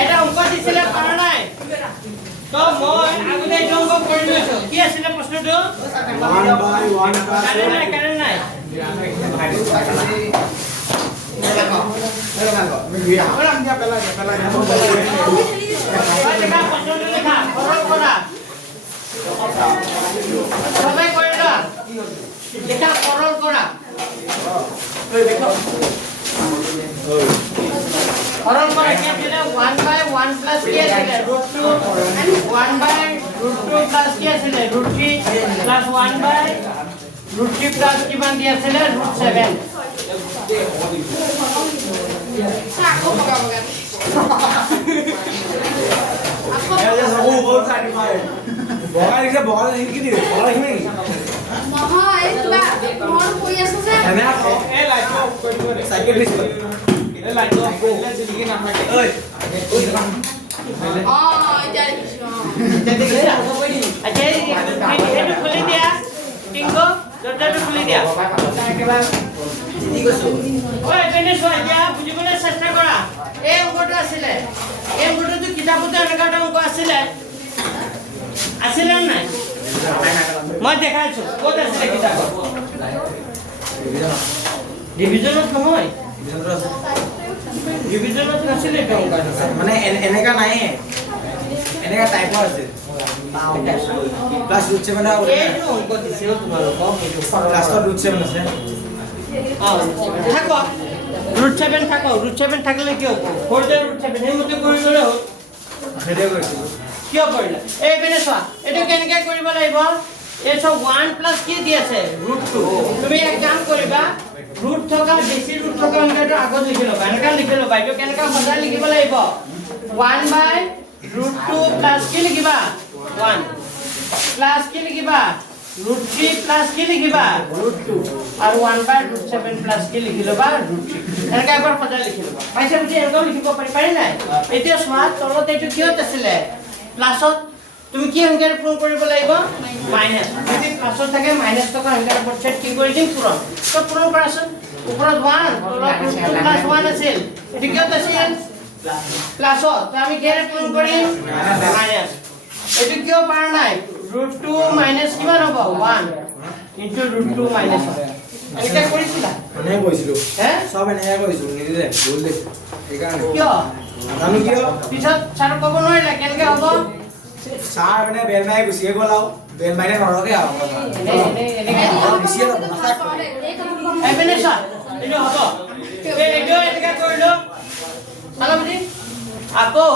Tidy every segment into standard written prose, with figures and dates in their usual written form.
এটা অংক দিছিলে পাৰা নাই তো মই আগতে এই অংক কৰি লৈছো কি আছিলে প্ৰশ্নটো 1/1 কাৰেন্ট নাই সবাই করে না এটা সরল করা সরল করা কি ছিল 1/1 প্লাস কি ছিল √2 1/√2 প্লাস কি ছিল √3 প্লাস 1/√3 প্লাস কি মান দিয়া ছিল √7 চেষ্টা কৰা এই অংকটো আছিলে এই অংকটো কিতাপতে এনেকুৱা অংক আছিলে আছিলে নাই মই দেখাইছো ক'ত আছিলে কিতাপত ডিভিজনত নহয় ডিভিজনত নাছিলে মানে এনেকা নাই এনেকা টাইপৰ আছে প্লাস √7 এইটো অংক দিছিল তোমালোকক এইটো লাষ্টত √7 আছে থাকক √7 থাকক √7 থাকিলে কি হ'ব 4 √7 এই মতে কৰি গলে হ'ল সেটা কৰিছো কিয় কৰিলা এই বেনে চোৱা এটো কেনেকৈ কৰিব লাগিব এই সব 1 প্লাস কি দি আছে √2 তুমি এক কাম কৰিবা ৰুট থকা বেছি ৰুট থকা অংকটো আগত লিখি লবা এনেকা লিখি লবা এটো কেনেকা সদায় লিখিব লাগিব 1/√2 প্লাস কি লিখিবা 1 প্লাস কি লিখিবা √3 প্লাস কি লিখিবা √2 আৰু 1/√7 প্লাস কি লিখি লবা √3 এনেকা এবাৰ সদায় লিখি লবা পাইছা বুজি এনেকা লিখিব পাৰি নাই এতিয়া চোৱা তলত এইটো কিয় আছিলে প্লাসত তুমি কি সংখ্যাৰ পূৰণ কৰিব লাগিব মাইনাস যদি প্লাসত থাকে মাইনাস থকা সংখ্যাৰ পক্ষত কি কৰি দিম পূৰণ তো পূৰণ কৰাচোন ওপৰত 1 তলত প্লাস 1 আছিল এটো কিয় আছিল প্লাসত তো আমি কিৰে পূৰণ কৰিম মাইনাস এটো কিয় পাৰ নাই √2 মাইনাস কিমান হ'ব 1 ইনটু √2 মাইনাস এটা কৰিছিলা মানে কৈছিলো হে সব এনেকা কৈছো নিদিলে ভুল দে এইকাৰণে কিয় আমি কিয় পিছত ছাৰ ক'ব নোৱাৰিলা কেনেকৈ হ'ব চাৰ মানে বেলমাই গুছিয়ে গলাও বেলমাইনে নৰকে আও গুছিয়ে যাব এবেনে ছাৰ এইটো হ'ব এইটো এনেকৈ কৰিলো মালবুজি আকৌ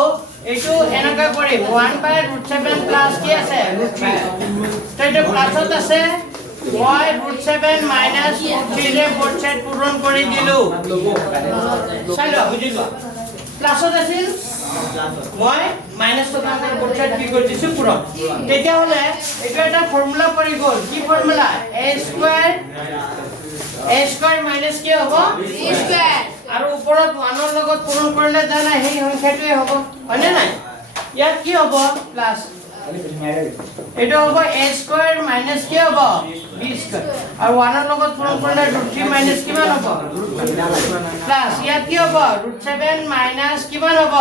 এইটো এনেকৈ কৰি 1/√7 প্লাস কি আছে তো এইটো প্লাসত আছে মই √7 মাইনাস 3 ৰে পক্ষত পূৰণ কৰি দিলো চাইলো বুজিলো প্লাসত আছিল মই মাইনাস টকাৰ পক্ষত কি কৰি দিছো পূৰণ তেতিয়া হলে এইটো এটা ফৰ্মুলা পৰি গল কি ফৰ্মুলা a² মাইনাস কি হ'ব b² আৰু ওপৰত 1 ৰ লগত পূৰণ কৰিলে জানা সেই সংখ্যাটোৱে হ'ব হয়নে নাই ইয়াত কি হ'ব প্লাস এটা হ'ব a² মাইনাস কি হ'ব b² আৰু 1 ৰ লগত পূৰণ কৰিলে √3 মাইনাস কিমান হ'ব প্লাস ইয়াত কি হ'ব √7 মাইনাস কিমান হ'ব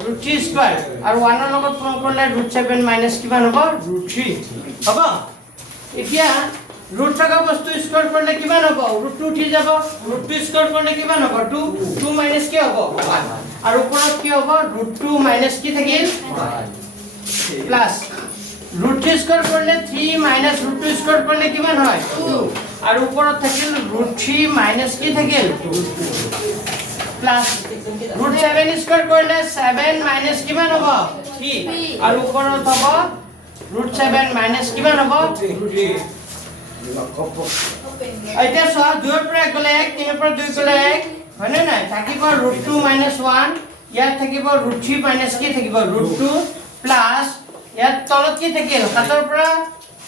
√3² আৰু 1 ৰ লগত পূৰণ কৰিলে √7 মাইনাস কিমান হ'ব √3 হ'ব এতিয়া ৰুট থকা বস্তু স্কয়াৰ কৰিলে কিমান হ'ব √2 উঠি যাব √2 স্কয়াৰ কৰিলে কিমান হ'ব 2 মাইনাস কি হ'ব 1 আৰু ওপৰত কি হ'ব √2 মাইনাস কি থাকিল 1 প্লাস √3 স্কয়ার কৰিলে 3 মাইনাস √2 স্কয়াৰ কৰিলে কিমান হয় 2 আৰু ওপৰত থাকিল √3 মাইনাস কি থাকিল 2 প্লাস √7 স্কয়াৰ কৰিলে 7 মাইনাস কিমান হ'ব 3 আৰু ওপৰত হ'ব √7 মাইনাস কিমান হ'ব 3 এতিয়া সব 2 ৰ পৰা গলে 1 3 ৰ পৰা 2 গলে 1 হয়নে নাই থাকিব √2 - 1 ইয়াত থাকিব √3 মাইনাস কি থাকিব √2 প্লাস ইয়াত তলত কি থাকিল 7 ৰ পৰা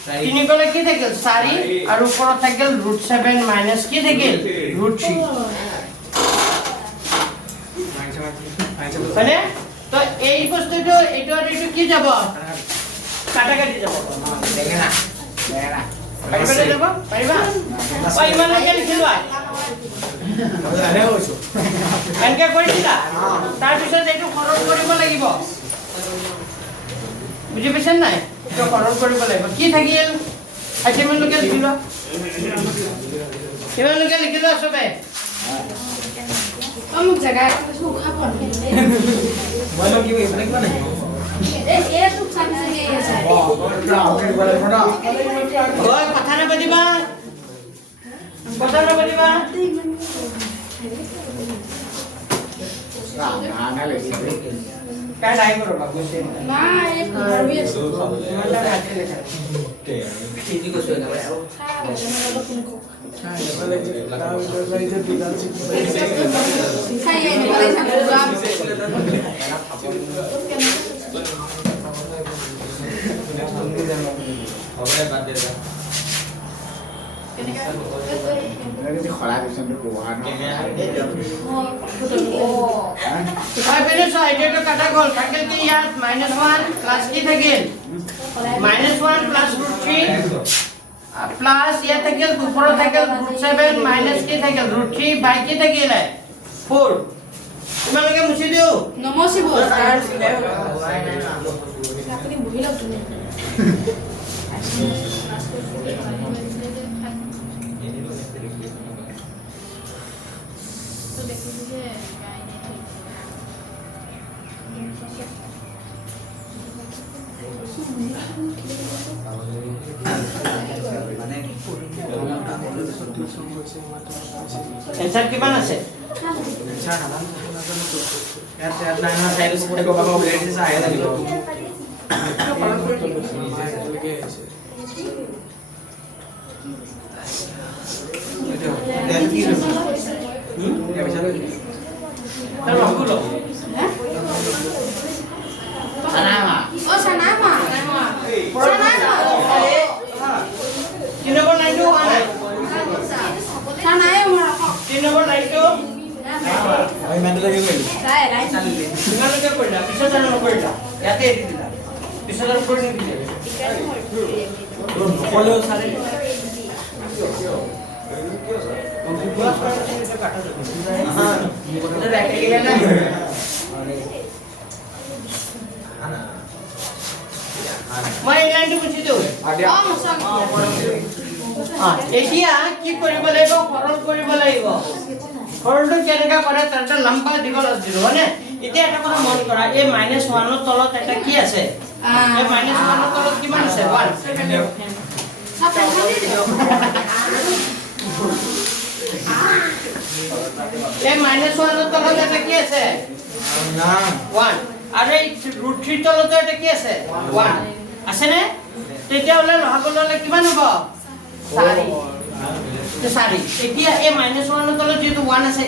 3 গলে কি থাকিল 4 আৰু ওপৰত থাকিল √7 মাইনাস কি থাকিল √3 মানে তো এই বস্তুটো এইটো আৰু এইটো কি যাব কাটাকাটি যাব দেখে না পাৰিবা যাব পাৰিবা ঐ ইমানলৈকে লিখিলোৱা জানে কৈছো এনেকৈ কৰিছিলা তাৰপিছত এইটো সৰল কৰিব লাগিব বুজি পাইছে নাই এইটো সৰল কৰিব লাগিব কি থাকিল ইমানলৈকে লিখিলোৱা ইমানলৈকে লিখিলোৱা চবে মোক জেগা কিছু উশাহ পোৱা মই কি এইফালে কিবা নাই এইটো চামচাগে আছে ঐ কথা নাপাতিবা काय नाही करू बाबू নাই ভাবি আছো किती गोष्ट খাই আনি বলে থাকবা হবে বাদ দে Ini sekolah di sana bukan. काय पहिले साइड টো কাটা গল থাকিল কি ইয়াত -1 প্লাস কি থাকিল -1 প্লাস √3 প্লাস ইয়া থাকিল উপর থাকিল √7 মাইনাস কি থাকিল √3 বাই কি থাকিল 4 তোমালোকে মুছি দিও নমস্তে বল আপনি বহিলা তুমি এনসার কিমান আছে यात नाही ना साइड सपोर्ट को बाबा ब्लेड से आया था तर बाबूलो Sana oh sana mah তিন নম্বর লাইনটো হোৱা নাই sana ya mah তিন নম্বৰ লাইনটো আমি মেন্টাল লাগি গেল saya lain তোমালোকে কৰিলা পিছত আৰু নকৰিলা ইয়াতে এৰি দিলা পিছত আৰু কৰি নিদিলা নকলেও সাৰে মই এই লাইনটো বুজি দিওঁ oh masa এতিয়া কি কৰিব লাগিব সৰল কৰিব লাগিব সৰলটো কেনেকৈ কৰে তাৰ লম্বা দীঘল দিলো হয়নে এতিয়া এটা কথা মন কৰা এই -1 ৰ তলত এটা কি আছে এই -1 ৰ তলত কিমান আছে 1 sampai tadi এই -1 ৰ তলত এটা কি আছে না 1 আৰু এই √3 তলত এটা কি আছে 1 আছে নে তেতিয়াহ'লে লহাগললে কিমান হ'ব 4 4 এতিয়া এই -1 ৰ তলত যেটো 1 আছে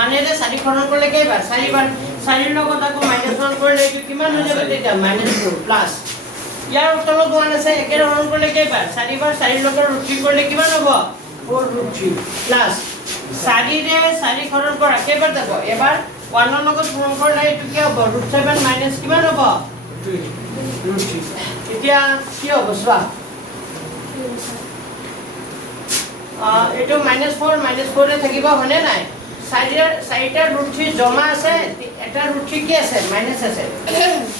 1 এৰে 4 খৰণ কৰিলে কেইবাৰ 4 বাৰ 4 ৰ লগত আকৌ -1 কৰিলে এইটো কিমান হৈ যাব তেতিয়া -4 প্লাস ইয়াৰ তলত 1 আছে একেৰে হৰণ কৰিলে কেইবাৰ 4 বাৰ 4 ৰ লগত √3 কৰিলে কিমান হ'ব 4√3 প্লাস 4 ৰে 4 খৰণ কৰা কেইবাৰ যাব এবাৰ 1 ৰ লগত হৰণ কৰিলে এইটো কি হ'ব √7 মাইনাস কিমান হ'ব এতিয়া কি হ'ব চোৱা এইটো -4 ৰে থাকিব হনে নাই 4টা √3 জমা আছে এটা √3 কি আছে মাইনাস আছে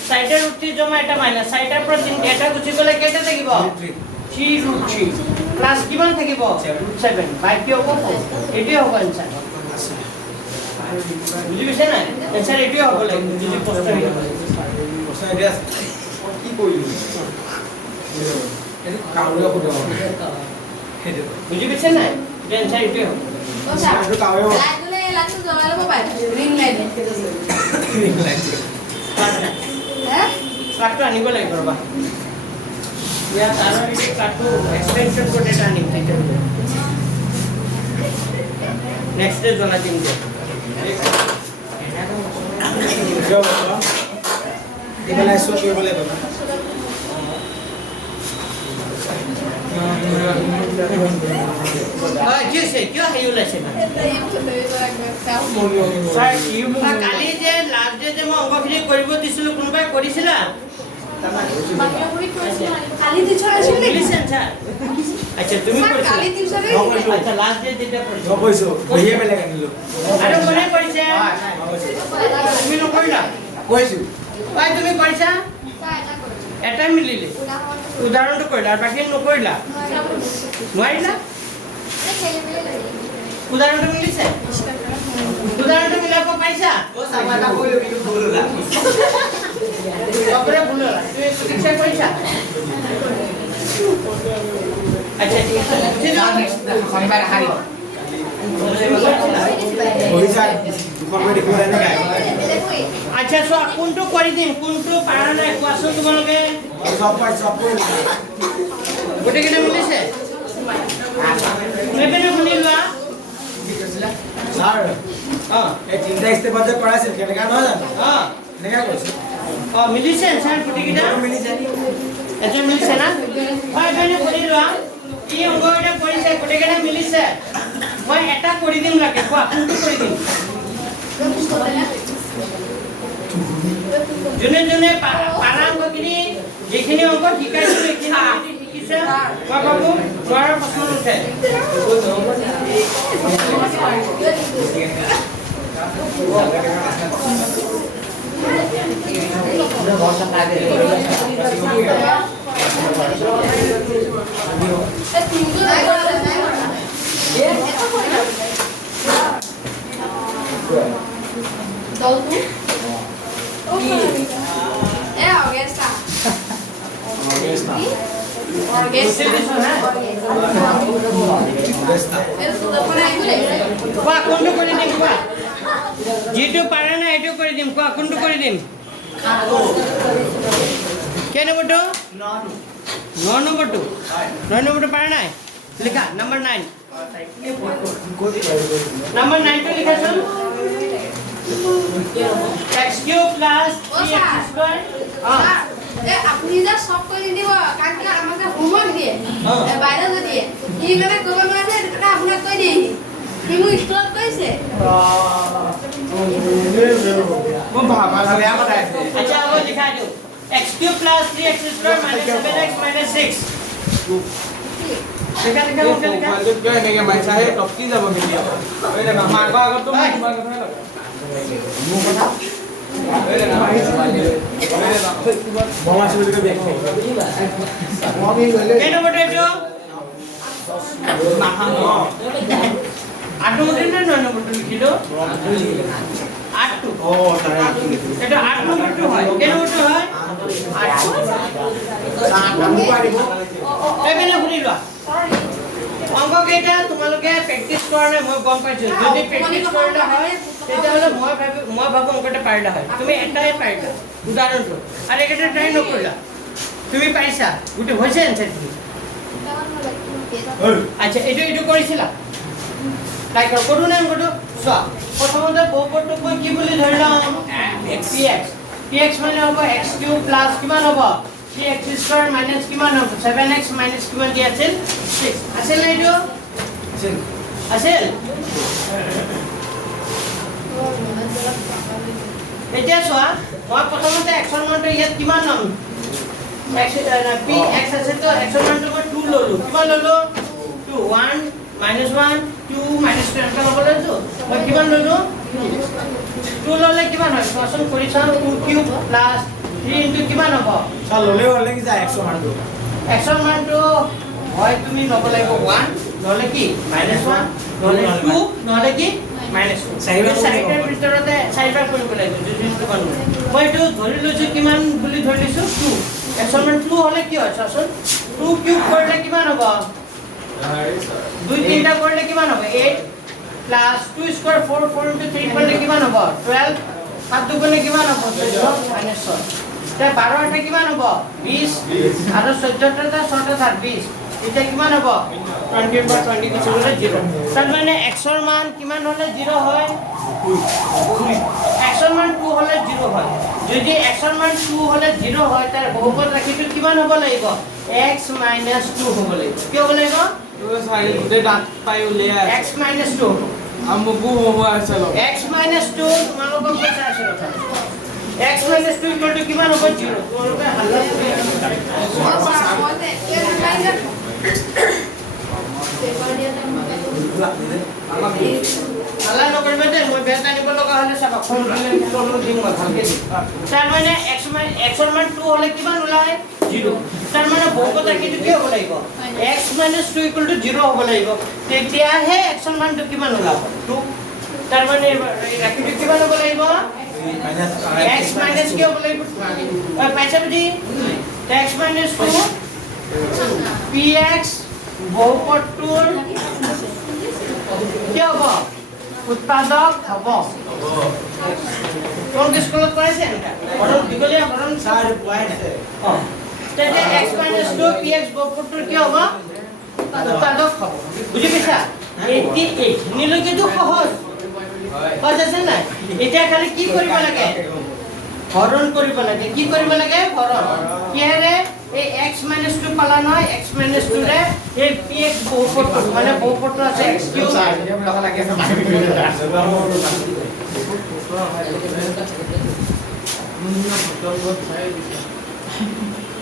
4টা √3 জমা এটা মাইনাস 4টাৰ পৰা 3 এটা গুচি গলে কেইটা থাকিব 3√3 প্লাস কিমান থাকিব 7 বাই কি হ'ব এটি হ'ব आंसर বুজি পাইছে নাই आंसर এটি হ'ব লাগে যদি প্ৰশ্ন প্রশ্ন এটা কি কইলি এটা কাউরিয়া ফুটো হেদে বুজি পাইছে নাই आंसर এটি হ'ব oh sa lain dulu langsung jual apa pak ring lain কাটটো আনিব লাগিব ৰবা ইয়াত আৰু এই কাটটো এক্সটেনশন কোড এটা আনিম তেতিয়া নেক্সট ডে জনা দিম যে এবারে সব কি বলে বাবা কিয় হেৰি ওলাইছে কালি যে লাষ্ট ডে যে মই অংকখিনি কৰিব দিছিলোঁ কোনোবাই কৰিছিলা kali dicoba sih Listen, sir. আচ্ছা তুমি মই কৰিছা কালি টিউচনে মই কৰিছোঁ। আচ্ছা লাষ্ট ডে যেতিয়া কৰিছা মই কৈছোঁ বহিয়ে বেলেগ আনিলোঁ আৰু কোনে কৰিছে তুমি নকৰিলা কৈছোঁ পাই তুমি কৰিছা এটাই মিলিলে উদাহৰণটো কৰিলা আৰু বাকী নকৰিলা নোৱাৰিলা উদাহৰণটো মিলিছে উদাহৰণটো মিলাব পাৰিছা চবৰে ভুল হ'ল তুমি চিকিৎসা কৰিছা আচ্ছা ঠিক আছে বুজি যাওঁ শনিবাৰ আহাৰি বহি যায় দুখন কৰি দেখিব এনেকৈ আচ্ছা চোৱা কোনটো কৰি দিম কোনটো পাৰা নাই কোৱাচোন তোমালোকে চব পাই চব কৰি গোটেইকেইটা মিলিছে লেবেনে শুনি লোৱা ছাৰ অঁ এই তিনিটা ষ্টেপত যে কৰাইছিল কেনেকুৱা নহয় জানো অঁ এনেকৈ কৈছোঁ অঁ মিলিছে ছাৰ গোটেইকেইটা মিলিছে এটা মিলিছে না হয় বেনে শুনি লোৱা ই অংগকেইটা কৰিছে গোটেইকেইটা মিলিছে মই এটা কৰি দিম লাগে কোৱা কোনটো কৰি দিম যোনে যোনে পাৰা অংকখিনি যিখিনি অংক শিকাইছোঁ সেইখিনি যদি শিকিছে মই ভাবোঁ নোৱাৰাৰ প্ৰশ্ন নুঠে বুজি দিছোঁ হা কোৱা কোনটো কৰি দিম কোৱা যিটো পাৰা নাই সেইটো কৰি দিম কোৱা কোনটো কৰি দিম কেই নম্বৰটো 9 নম্বৰটো 9 নম্বৰটো পাৰা নাই লিখা নম্বৰ 9 নম্বৰ 9 টো লিখাচোন x cube plus 3x square আপুনি যে সব কৰি দিব কাৰণ কি আমাক হোমৱৰ্ক দিয়ে অঁ। বাইদেউ দিয়ে সি মানে কৰিব নোৱাৰে তেতিয়া আপোনাক কৈ দিয়ে সি মোক স্কুলত কৈছে মই ভাবা বেয়া কথা আছে আচ্ছা হ'ব লিখাই দিওঁ x cube plus 3x square minus 7x minus 6 লিখা লিখা লিখা লিখা এনেকে মাইছা সেই টপকি যাব কেতিয়াবা মাকৰ আগতো মই তোমাৰ কথাই লগ বমা আছোঁ বুলি কৈ বেগ খাই কেই নম্বৰটো এইটো নাখাম 8 নম্বৰটো নে 9 নম্বৰটো লিখিলোঁ 8টো অঁ তাৰে এইটো 8 নম্বৰটো হয় কেই নম্বৰটো হয় 8 এইপিনে শুনি লোৱা অংককেইটা তোমালোকে প্ৰেক্টিছ কৰা নাই মই গম পাইছোঁ যদি প্ৰেক্টিছ কৰিলে হয় তেতিয়াহ'লে মই ভাবোঁ অংকটা পাৰিলা হয় তুমি এটাই পাৰিলা উদাহৰণটো আৰু এইকেইটা ট্ৰাই নকৰিলা তুমি পাৰিছা গোটেই হৈছে এনচাৰটো আচ্ছা এইটো কৰিছিলা ট্ৰাই কৰ কৰোঁ নাই অংকটো চোৱা প্ৰথমতে বহুপদটোক মই কি বুলি ধৰি লওঁ px মানে হ'ব x কিউব প্লাছ কিমান হ'ব 3x স্কয়াৰ মাইনাছ কিমান হ'ব 7x মাইনাছ কিমান দি আছিল 6 আছিল না এইটো আছিল এতিয়া চোৱা মই প্ৰথমতে x ৰ মানটো ইয়াত কিমান ল'ম x px আছে তো x ৰ মানটো মই 2 ল'লো কিমান ল'লো 2 1 -1 2 -2 এনেকৈ ল'ব লৈছোঁ মই কিমান ল'লো 2 ল'লে কিমান হয় কোৱাচোন কৰি চাওঁ 2 কিউব প্লাছ 3 ইনটু কিমান হ'ব ছাৰ ল'লেও হ'লে কি যায় 100 মানটো x ৰ মানটো হয় তুমি ল'ব লাগিব 1 নহ'লে কি -1 নহ'লে 2 নহ'লে কি -2 চাৰিটাৰ ভিতৰতে চাৰিবাৰ কৰিব লাগিব যোনটো মান মই এইটো ধৰি লৈছোঁ কিমান বুলি ধৰি লৈছোঁ 2 x ৰ মান 2 হ'লে কি হয় চাচোন 2 কিউব কৰিলে কিমান হ'ব 2 3টা কৰিলে কিমান হ'ব 8 প্লাস 2 স্কয়ার 4 4 into 3 করলে কিমান হ'ব 12 7 দুগুণে কিমান হ'ব 14 মাইনাস 6 তে 12 এটা কিমান হ'ব 20 আৰু 14 টা 6 টা 20 এটা কিমান হ'ব 20 বা 20 কিছু হলে 0 তার মানে x ৰ মান কিমান হলে 0 হয় x ৰ মান 2 হলে 0 হয় যদি x ৰ মান 2 হলে 0 হয় তাৰ বহুপদ ৰাশিটো কিমান হ'ব লাগিব x - 2 হ'ব লাগিব কি হ'ব লাগিব দাঁত পাই উলিয়াই x - 2 আমুকো হ'ব আছে লগ x - 2 তোমালোকক কৈছে আছে কথা x - 2 ইকুৱেল টু কিমান হ'ব 0 তোমালোকে হাল্লা কৰি দিম মই ভালকে দিম তাৰ মানে x ৰ মান 2 হলে কিমান ওলাই 0 তাৰ মানে বহুপদ ৰাশিটো কি হ'ব লাগিব x - 2 = 0 হ'ব লাগিব তেতিয়াহে x ৰ মানটো কিমান ওলাব 2 তাৰ মানে ৰাশিটো কিমান হ'ব লাগিব x - কি হ'ব লাগিব পাইছা বুজি x - 2 px বহুপদটোৰ কি হ'ব উৎপাদক হ'ব কোন স্কুলত পঢ়াইছে এনেকা বৰণ দিগলীয়া বৰণ স্যাৰ পয়েন্ট তেতিয়া x - 2 px বহুপদটোৰ কি হ'ব উৎপাদক হ'ব বুজি পাইছা এইখিনিলৈকেতো সহজ সহজ আছে নাই এতিয়া খালি কি কৰিব লাগে হৰণ কৰিব লাগে কি কৰিব লাগে হৰণ কিহেৰে এই x - 2 পালা নহয় x - 2 ৰে এই px বহুপদটো মানে বহুপদটো আছে x³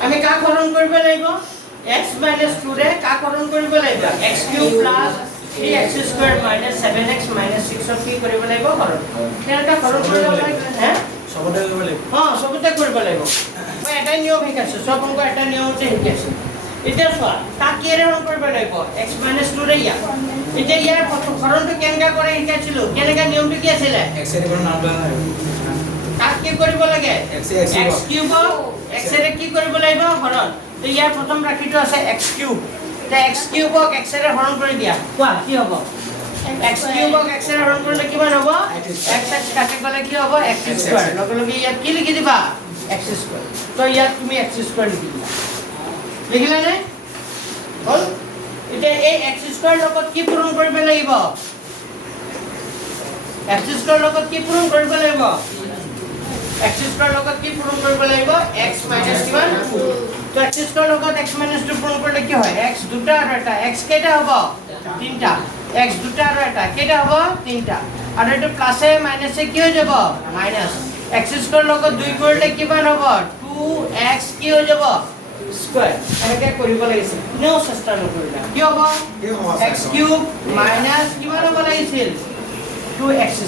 আমি কাক হৰণ কৰিব লাগিব x - 2 ৰে কাক হৰণ কৰিব লাগিব x³ + 3x² - 7x - 6 কি কৰিব লাগিব হৰণ কেনেকা হৰণ কৰিব লাগিব হে সবতে কৰিব লাগিব সবতে কৰিব লাগিব মই এটা নিয়ম শিকাইছো সব অংক এটা নিয়মতে শিকাইছো এতিয়া চোৱা তাক কিৰে হৰণ কৰিব লাগিব x - 2 ৰে ইয়াক এতিয়া ইয়াৰ হৰণটো কেনেকা কৰে শিকাইছিলো কেনেকা নিয়মটো কি আছিল x এৰ কোনো নাম দাও তাক কি কৰিব লাগে x³ x ৰে কি কৰিব লাগিব হৰণ তো ইয়াৰ প্ৰথম ৰাশিটো আছে x³ তে x³ x ৰে হৰণ কৰি দিয়া কোৱা কি হ'ব x³ x ৰে হৰণ কৰিলে কিমান হ'ব x কাটি গলে কি হ'ব x² লগে লগে ইয়াত কি লিখি দিবা x² তো ইয়াত তুমি x² লিখি দিবা লিখিলা নে হল এতিয়া এই x² লগত কি পূৰণ কৰিব লাগিব x² লগত কি পূৰণ কৰিব লাগিব x² লগত কি পূৰণ কৰিব লাগিব x - কিমান 2 তো x² লগত x - 2 পূৰণ কৰিলে কি হয় x দুটা আৰু এটা x কেইটা হ'ব তিনটা x দুটা আৰু এটা কেইটা হ'ব তিনটা আৰু এটা প্লাসে মাইনাসে কি হৈ যাব মাইনাস x² লগত 2 কৰিলে কিমান হ'ব 2x কি হৈ যাব স্কয়াৰ এনেকে কৰিব লাগিছিল কোনেও চেষ্টা নকৰিলা কি হ'ব x³ মাইনাস কিমান হ'ব লাগিছিল 2x²।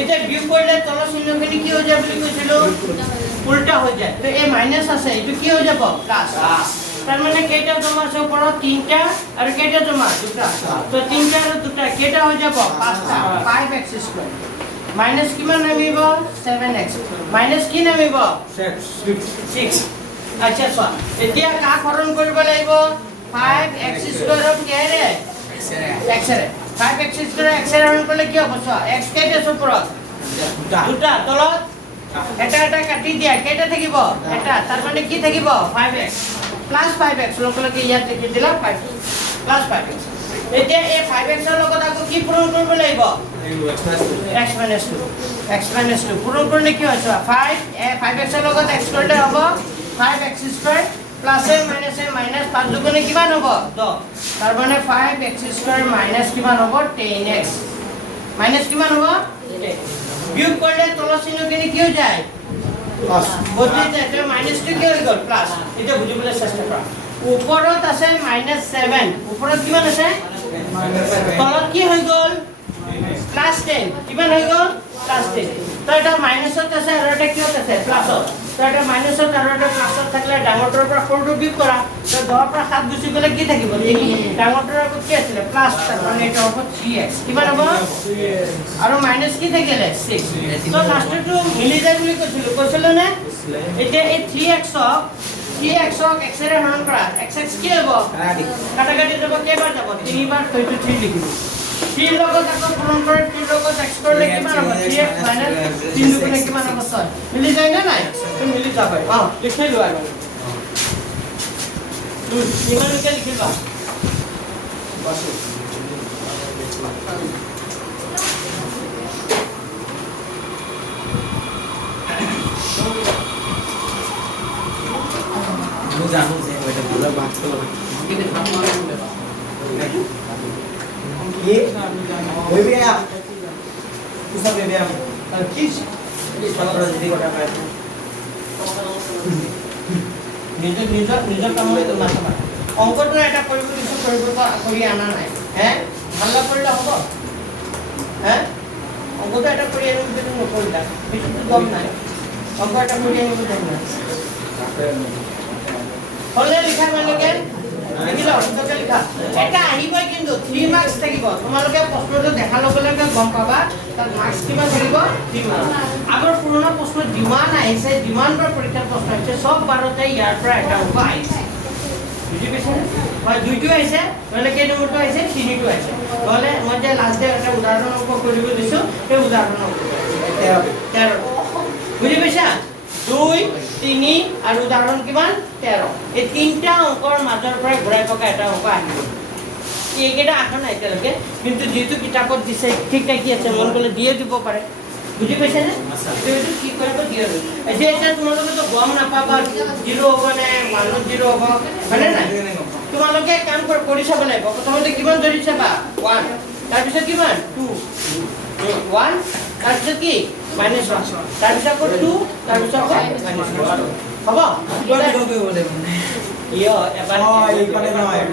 এটা বিয়োগ কৰিলে তলৰ চিহ্নখিনি কি হৈ যায় বুলি কৈছিলো উল্টা হৈ যায় তো এই মাইনাস আছে এটো কি হৈ যাব প্লাস তাৰ মানে কেইটা জমা আছে ওপৰত তিনটা আৰু কেইটা জমা দুটা তো তিনটা আৰু দুটা কেইটা হৈ যাব পাঁচটা 5x² মাইনাস কিমান নামিব 7x মাইনাস কি নামিব 6 আচ্ছা চোৱা এতিয়া কাক হৰণ কৰিব লাগিব 5x² ৰ কিহেৰে x ৰে 5x² x ৰে হৰণ কৰিলে কি হ'ব চোৱা x কেইটা আছে ওপৰত দুটা তলত এটা এটা কাটি দিয়া কেইটা থাকিব এটা তাৰ মানে কি থাকিব 5x প্লাস 5x লগে ইয়াত লিখি দিলা 5 প্লাস 5x এতিয়া এই 5x ৰ লগত আকৌ কি পূৰণ কৰিব লাগিব x - 2 পূৰণ কৰিলে কি হয় চোৱা 5x ৰ লগত x কৰিলে হ'ব 5x² প্লাসে মাইনাসে মাইনাস 5 দুগুণে কিমান হ'ব 10 তাৰ মানে 5x² মাইনাস কিমান হ'ব 10x মাইনাস কিমান হ'ব 10 বিয়োগ কৰিলে তলৰ চিহ্নখিনি কি হৈ যায় প্লাস বদলি যায় তো মাইনাসটো কি হৈ গ'ল প্লাস এটা বুজিবলৈ চেষ্টা কৰা ওপৰত আছে -7 ওপৰত কিমান আছে তলত কি হৈ গ'ল +10 কিমান হৈ গ'ল +10 তো এটা মাইনাসত আছে আৰু এটা কিহত আছে প্লাসত তো এটা মাইনাসত আৰু এটা প্লাসত থাকলে ডাঙৰটোৰ পৰা সৰুটো বিয়োগ কৰা তো 10 পৰা 7 গুচি গলে কি থাকিব ডাঙৰটোৰ আগত কি আছিল প্লাস তাৰ মানে এটা হ'ব 3x কিমান হ'ব আৰু মাইনাস কি থাকিলে 6 তো লাষ্টটো মিলি যায় বুলি কৈছিলো নে এতিয়া এই 3x ক x ৰে হৰণ কৰা x কি হ'ব কাটাকাটি যাব কেইবাৰ যাব তিনিবাৰ 3 লিখিব 3 লগত আকৌ পূৰণ কৰে 3 লগত x কৰিলে কিমান হ'ব 3x - 3 দুগুণে কিমান হ'ব 6 মিলি যায় না নাই তো মিলি যাব লিখি লোৱা ইমানকে লিখিবা আমি জানো যে এটা পুরো বাদ করব ये कोई भी आया तू सब ले ले किस इस वाला जल्दी कोटा पाए নিজৰ কামলৈ না সময় অংকটো এটা কৰিব কিছু কৰিব কৰি আনা নাই হে ভাললা কৰিলে হ'ব হে অংকটো এটা কৰি আনিব বুলি নকৰিলা সেইটোতো গম নাই অংক এটা কৰি আনিব গম নাই হলে লিখা মানকে লিখিলা অন্তকে লিখা এটা আহিবই কিন্তু 3 মার্কস থাকিব তোমালোকে প্ৰশ্নটো দেখা লগে গম পাবা তাত মাৰ্কস কিমান থাকিব 3 মাৰ্কস আগৰ পুৰণা প্ৰশ্ন যিমান আহিছে যিমানবাৰ পৰীক্ষাৰ প্ৰশ্ন আহিছে সব বাৰতে ইয়াৰ পৰা এটা অংক আহিছে বুজি পাইছে হয় দুইটো আহিছে নহলে কেই নম্বৰটো আহিছে তিনিটো আহিছে নহলে মই যে লাষ্ট ডে এটা উদাহৰণ অংক কৰিব দিছো সেই উদাহৰণ অংক 13 বুজি পাইছা 2 3 আৰু উদাহৰণ কিমান 13 এই তিনটা অংকৰ মাজৰ পৰা ঘূৰাই থকা এটা অংক আহিব এইকেইটা আহা নাই এতিয়ালৈকে কিন্তু যেহেতু কিতাপত দিছে ঠিক কি আছে মন গ'লে দিয়ে দিব পাৰে বুজি পাইছে নে এইটো কি কৰিব দিয়ে এতিয়া তোমালোকে তো গম নাপাবা 0 হ'ব নে 1 0 হ'ব হয়নে নাই তোমালোকে কাম কৰি চাব লাগিব প্ৰথমতে কিমান ধৰি চাবা 1 তাৰপিছত কিমান 2 1 তাৰপিছত কি -1 তাৰপিছত 2 তাৰপিছত -1 হ'ব ইয় এবাৰ এইপানে নহয়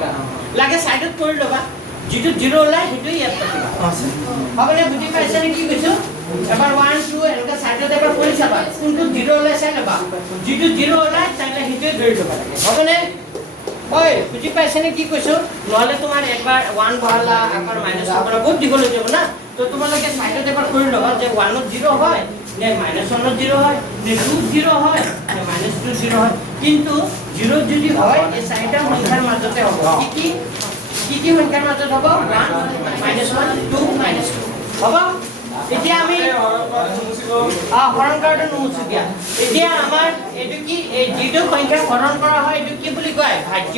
লাগে সাইডত কৰি লবা যেটো 0 ওলাই হেতু ইয়াত থাকিবা হ'বনে বুজি পাইছা নে কি কৈছো এবাৰ 1 2 এনেকা সাইডত এবাৰ কৰি চাবা কিন্তু 0 ওলাই চাই লবা যেটো 0 ওলাই তাইলে হেতু ধৰি লবা লাগে হ'বনে ওই বুজি পাইছা নে কি কৈছো নহলে তোমাৰ একবাৰ 1 বহালা একবাৰ মাইনাস কৰা বহুত দিগলৈ যাব না তো তোমালোকে সাইডত এবাৰ কৰি লবা যে 1 ত 0 হয় নে -1 ত 0 হয় নে 2 0 হয় নে -2 0 হয় কিন্তু 0 যদি হয় এই সাইডৰ সংখ্যাৰ মাজতে হ'ব কি সংখ্যাৰ মাজত হ'ব 1 -1 2 -2 হ'ব এতিয়া আমি হৰণ কৰাটো নুমুচি দিয়া এতিয়া আমাৰ এটো কি এই যিটো সংখ্যা হৰণ কৰা হয় এটো কি বুলি কয় ভাজ্য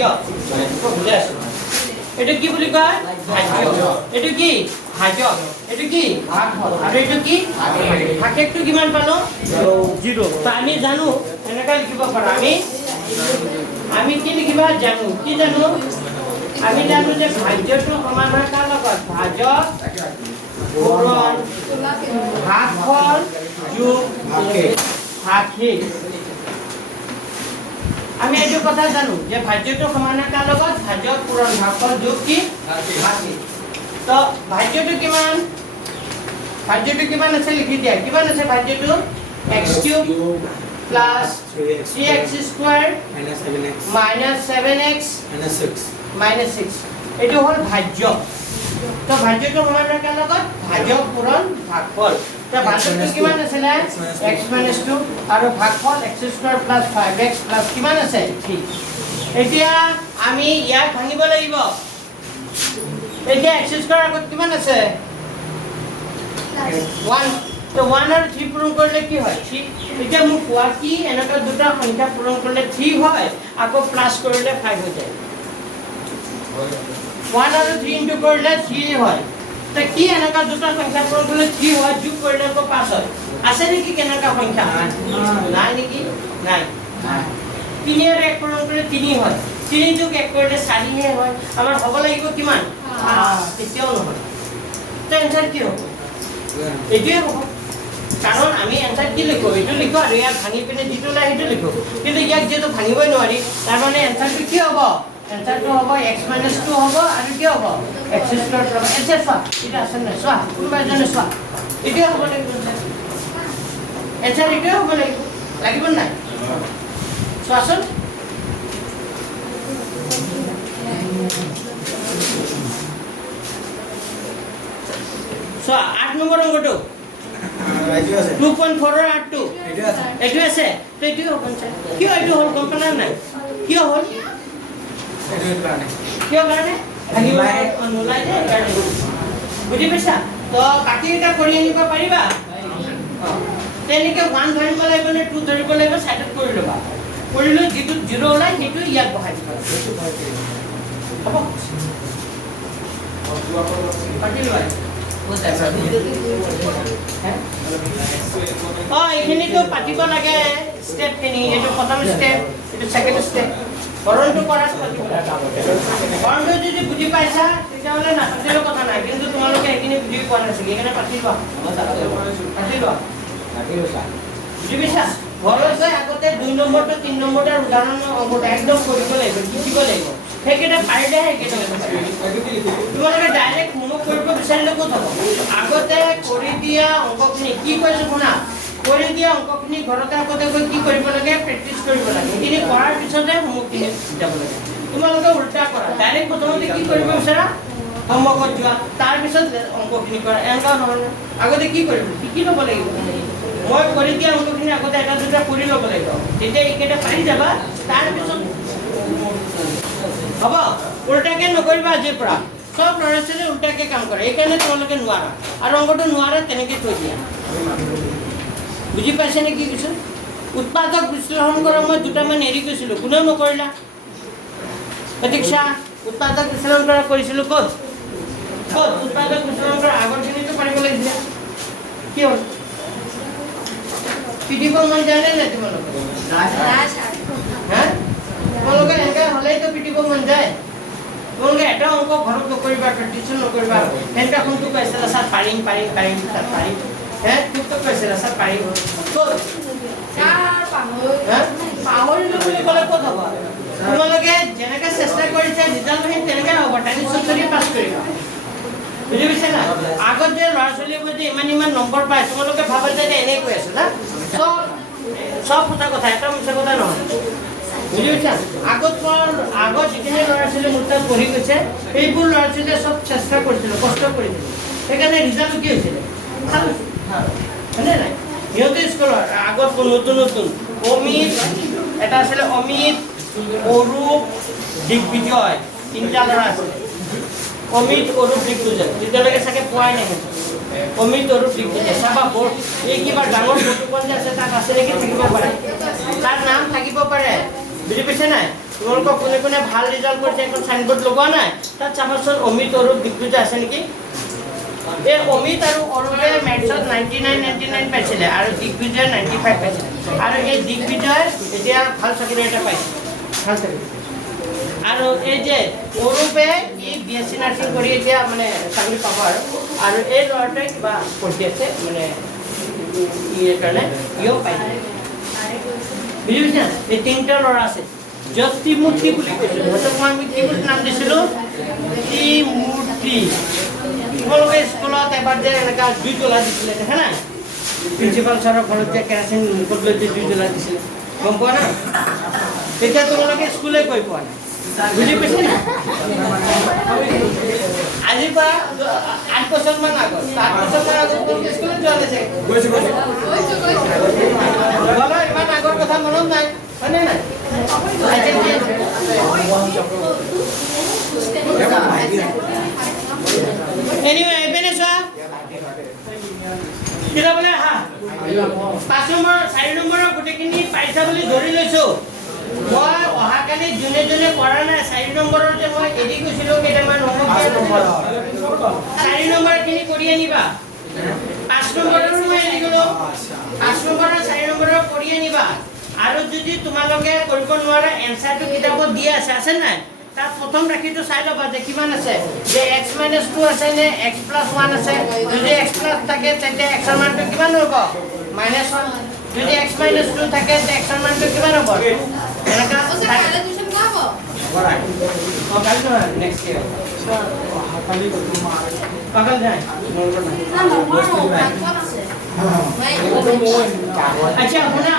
এটো কি বুলি কয় ভাজ্য এটো কি ভাজ্য এটো কি ভাগফল আৰু এটো কি ভাগেটো কিমান পালো 0 তো আমি জানো এনেকা লিখিব পাৰো আমি কি লিখিবা জানো কি জানো আমি জানো যে ভাজ্যটো সমান হয় কাৰ লগত ভাজক পূৰণ ভাগফল যোগ ভাগিক আমি এইটো কথা জানো যে ভাজ্যটো সমান হয় কাৰ লগত ভাজক পূৰণ ভাগফল যোগ কি ভাগিক তো ভাজ্যটো কিমান আছে লিখি দিয়া কিমান আছে ভাজ্যটো x³ plus 3x² minus 7x minus 6 এটো হল ভাজ্য তো ভাজ্যটো সমান হয় কাৰ লগত ভাজক পূৰণ ভাগফল তো ভাজ্যটো কিমান আছে x - 2 আৰু ভাগফল x² + 5x + কিমান আছে 3 এতিয়া আমি ইয়াক ভাঙিব লাগিব এতিয়া x² আগত কিমান আছে 1 তো 1 আৰু 3 পূৰণ কৰিলে কি হয় 3 এতিয়া মোক কোৱা কি এনেকা দুটা সংখ্যা পূৰণ কৰিলে 3 হয় আকৌ প্লাস কৰিলে 5 হৈ যায় 1 আৰু 3 ইনটু কৰিলে 3 হয় তে কি এনেকা দুটা সংখ্যা পূৰণ কৰিলে 3 হয় যোগ কৰিলে আকৌ 5 হয় আছে নেকি কেনেকা সংখ্যা নাই নেকি নাই 3 এর 1 পূৰণ কৰিলে 3 হয় 3 যোগ 1 কৰিলে 4 হে হয় আমাৰ হ'ব লাগিব কিমান 5 তেতিয়াও নহয় তো এনসাৰ কি হ'ব এটোৱে হ'ব কাৰণ আমি এনসাৰ কি লিখো এটো লিখো আৰু ইয়াক ভাঙি পিনে যেটো লাই হেটো লিখো কিন্তু ইয়াক যেটো ভাঙিবই নোৱাৰি তাৰ মানে এনসাৰটো কি হ'ব এনসাৰটো হ'ব x - 2 হ'ব আৰু কি হ'ব x² এনসাৰ এটা আছে না সোৱা কোনবা জানে সোৱা এটোৱে হ'ব লাগিব এনসাৰ এটোৱে হ'ব লাগিব নাই সোৱাচোন সো 8 নম্বৰ অংকটো 2.4 আর 8 এটো আছে তো এটো হ'ব কি এটো হল কম্পানার নাই কি হল কিয় কাৰণে অনুলাই দে কাৰণে বুজি পাইছা তো বাকি এটা কৰি আনিব পাৰিবা তেনেকে 1 ধৰিব লাগিব নে 2 ধৰিব লাগিব সাইডত কৰি লবা কৰিলে যেটো 0 ওলাই হেতু ইয়াত বহাই দিবা হ'ব পাটি লয় এইখিনি তো পাতিব লাগে স্টেপ খিনি এটো প্ৰথম স্টেপ এটো সেকেন্ড স্টেপ হৰণটো কৰাত পাতিব লাগে হৰণটো যদি বুজি পাইছা তেতিয়াহলে না পাতিলে কথা নাই কিন্তু তোমালোকে এইখিনি বুজি পোৱা নাছিল এখানে পাতিবা বুজি পাইছা ঘৰলৈ আগতে 2 নম্বৰটো 3 নম্বৰৰ উদাহৰণ অংকটো একদম কৰিব লাগিব লিখিব লাগিব সেইকেইটা পাৰিলে সেইকেইটা তোমালোকে ডাইৰেক্ট হোমৱৰ্ক কৰিব বিচাৰিলে ক'ত হ'ব আগতে কৰি দিয়া অংকখিনি কি কৈছো শুনা কৰি দিয়া অংকখিনি ঘৰতে আগতে গৈ কি কৰিব লাগে প্ৰেক্টিচ কৰিব লাগে সেইখিনি কৰাৰ পিছতে হোমৱৰ্কখিনি যাব লাগে তোমালোকে উল্টা কৰা ডাইৰেক্ট প্ৰথমতে কি কৰিব বিচাৰা হোমৱৰ্কত যোৱা তাৰপিছত অংকখিনি কৰা এনেকুৱা নহয় আগতে কি কৰিব শিকি ল'ব লাগিব মই কৰি দিয়া অংকখিনি আগতে এটা দুটা কৰি ল'ব লাগিব তেতিয়া এইকেইটা পাৰি যাবা তাৰপিছত হ'ব উল্টাকে নকৰিবা আজিৰ পৰা সব ল'ৰা ছোৱালী উল্টাকে কাম কৰে এইকাৰণে তোমালোকে নোৱাৰা আৰু অংকটো নোৱাৰা তেনেকৈ থৈ দিয়া বুজি পাইছে নে কি কৈছোঁ উৎপাদক বিশ্লেষণ কৰা মই দুটামান এৰি গৈছিলোঁ কোনেও নকৰিলা প্ৰতীক্ষা উৎপাদক বিশ্লেষণ কৰা কৰিছিলোঁ ক'ত ক'ত উৎপাদক বিশ্লেষণ কৰা আগৰখিনিতো পাৰিব লাগিছিলে কি হ'ল পিটিব মন যায় নে তোমালোকে হা তোমালোকে এনেকৈ হ'লেইতো পিটিব মন যায় তোমালোকে এটা অংক ঘৰত নকৰিবা টিউশ্যন নকৰিবা এনেকৈ কোনটো কৈছিলা ছাৰ পাৰিম পাৰিম পাৰিম ছাৰ পাৰিম হে কোনটো কৈছিলা ছাৰ পাৰিম ক'ত পাহৰিলোঁ বুলি ক'লে ক'ত হ'ব তোমালোকে যেনেকৈ চেষ্টা কৰিছা ৰিজাল্ট আহিম তেনেকৈ হ'ব টেনশ্যন কৰি পাছ কৰিবা বুজি পাইছে না আগত যে ল'ৰা ছোৱালীবোৰে যে ইমান নম্বৰ পায় তোমালোকে ভাবা যে এনেই কৈ আছো না চব সঁচা কথা এটা মিছা কথা নহয় বুজি পাইছা আগত যিখিনি ল'ৰা ছোৱালী মোৰ তাত পঢ়ি গৈছে সেইবোৰ ল'ৰা ছোৱালীয়ে চব চেষ্টা কৰিছিলে কষ্ট কৰিছিলে সেইকাৰণে ৰিজাল্ট কি হৈছিলে ভাল হয়নে নাই সিহঁতে স্কুলৰ আগত নতুন নতুন অমিত এটা আছিলে অমিত অৰূপ দিগ্বিজয় তিনিটা ল'ৰা আছিলে অমিত অৰূপ দিগ্বিজয় তেতিয়ালৈকে চাগে পোৱাই নাই অমিত অৰূপ দিগ্বিজয় চাবা বৰ এই কিবা ডাঙৰ ফটোখন যে আছে তাত আছে নেকি থাকিব পাৰে তাৰ নাম থাকিব পাৰে বুজি পাইছে নাই তোমালোকক কোনে কোনে ভাল ৰিজাল্ট কৰিছে এখন চাইনবোৰ্ড লগোৱা নাই তাত চাবাচোন অমিত অৰূপ দিগ্বিজয় আছে নেকি এই অমিত আৰু অৰূপে মেথছত 99 পাইছিলে আৰু দিগ্বিজয়ে 95 পাইছিলে আৰু এই দিগ্বিজয় এতিয়া ভাল চাকৰি এটা পাইছে ভাল চাকৰি আৰু এই যে অৰূপে ই BSc নাৰ্ছিং কৰি এতিয়া মানে চাকৰি পাব আৰু এই ল'ৰাটোৱে কিবা পঢ়ি আছে মানে ইয়াৰ কাৰণে ইও পাইছে বুজি পাইছা এই তিনিটা ল'ৰা আছে জ্যোতিমূৰ্তি বুলি কৈছিলোঁ সিহঁতক মই কি বুলি নাম দিছিলোঁ ত্ৰিমূৰ্তি তোমালোকে স্কুলত এবাৰ যে এনেকুৱা 2 জ্বলা দিছিলে দেখা নাই প্ৰিন্সিপাল ছাৰৰ ঘৰত যে কেৰাচিন মুখত লৈ যে 2 জ্বলা দিছিলে গম পোৱা নাই তেতিয়া তোমালোকে স্কুলে গৈ পোৱা নাই বুজি পাইছে না আজিৰ পৰা 8 বছৰমান আগত 7 বছৰমান আগত তোমালোকে স্কুলত যোৱা নাছিল ইমান আগৰ কথা মনত নাই হয়নে নাই এনিৱে এইপিনে চোৱা কিবা বোলে হা 5 নম্বৰ 4 নম্বৰৰ গোটেইখিনি পাইছা বুলি ধৰি লৈছোঁ মই অহাকালি যোনে যোনে কৰা নাই 4 নম্বৰৰ যে মই এৰি গৈছিলোঁ কেইটামান হোমৱৰ্ক 4 নম্বৰখিনি কৰি আনিবা 5 নম্বৰৰো মই এৰি গ'লোঁ 5 নম্বৰৰ 4 নম্বৰৰ কৰি আনিবা আৰু যদি তোমালোকে কৰিব নোৱাৰা এনচাৰটো কিতাপত দিয়া আছে নাই তাত প্ৰথম ৰাখিটো চাই ল'বা যে কিমান আছে যে x - 2 আছে নে x + 1 আছে যদি x + থাকে তেন্তে x ৰ মানটো কিমান হ'ব -1 যদি x - 2 থাকে তে x ৰ মানটো কিমান হ'ব এনেকা কাইলৈ টিউচন কৰাব কালি নহয় নেক্সট ইয়াৰ কালি তোমাৰ পাগল যায় আচ্ছা শুনা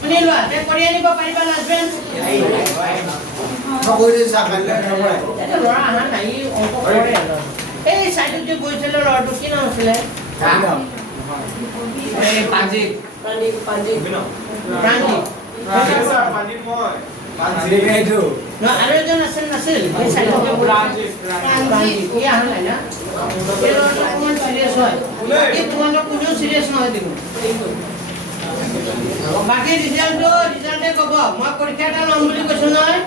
শুনি লোৱা তে কৰি আনিব পাৰিবা হাজবেণ্ড ল'ৰা আহা নাই অংক কৰে এই চাইডত যে গৈছিলে ল'ৰাটো কি নাম আছিলে আৰু এজন আছিল নাছিল এই চাইডত যে ই আহা নাই না এই ল'ৰাটো অকণমান চিৰিয়াছ হয় বাকী তোমালোক কোনেও চিৰিয়াছ নহয় দেখোন বাকী ৰিজাল্টে ক'ব মই পৰীক্ষা এটা ল'ম বুলি কৈছোঁ নহয়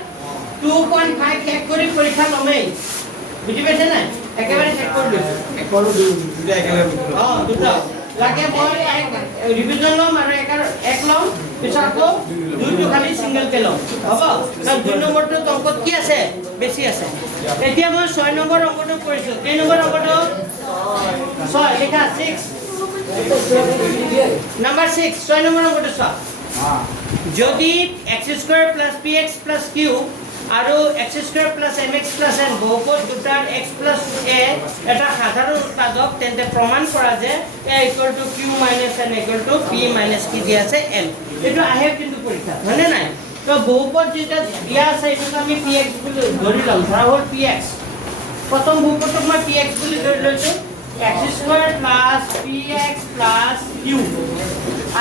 2.5 শেষ কৰি পৰীক্ষা ল'মেই বুজি পাইছে নাই একেবাৰে শেষ কৰি লৈছোঁ দুটা লাগে মই ৰিভিজন ল'ম আৰু এক ল'ম পিছত আকৌ 2টো খালি ছিংগলকৈ ল'ম হ'ব কাৰণ 2 নম্বৰটো অংকত কি আছে বেছি আছে এতিয়া মই 6 নম্বৰ অংকটো কৰিছোঁ কেই নম্বৰ অংকটো 6 লিখা 6 নাম্বাৰ 6 6 নম্বৰ অঙ্কটা সব যদি x² + px + q আৰু x square plus mx plus n বহুপদ দুটাৰ x প্লাস a এটা সাধাৰণ উৎপাদক তেন্তে প্ৰমাণ কৰা যে a equal to q minus n equal to p minus কি দিয়া আছে n এটো আহে কিন্তু পৰীক্ষা হয়নে নাই তো বহুপদ যেটা দিয়া আছে এটো আমি px বুলি ধৰি লম ধৰা হ'ল px প্ৰথম বহুপদক মই px বুলি ধৰি লৈছো x square plus px plus q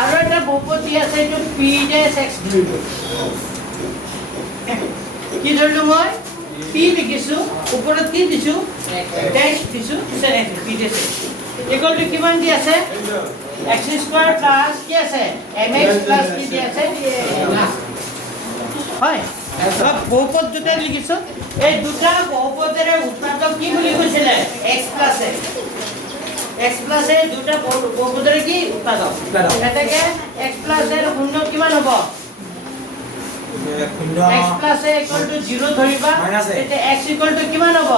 আৰু এটা বহুপদ দিয়া আছে এটো p ডেশ x ধৰি লৈছো কি ধৰিলো মই p লিখিছো ওপৰত কি দিছো ডেশ দিছো পিছত x p ডেশ ইকুৱেল টু কিমান দি আছে x স্কয়াৰ প্লাস কি আছে mx প্লাস কি দি আছে হয় সব বহুপদ দুটা লিখিছো এই দুটা বহুপদৰে উৎপাদক কি বুলি কৈছিলে x plus a x plus a দুটা বহুপদৰে কি উৎপাদক এটাকে x প্লাস a ৰ গুণ কিমান হ'ব x plus a equal to 0 ধৰিবা এতে x equal to কিমান হ'ব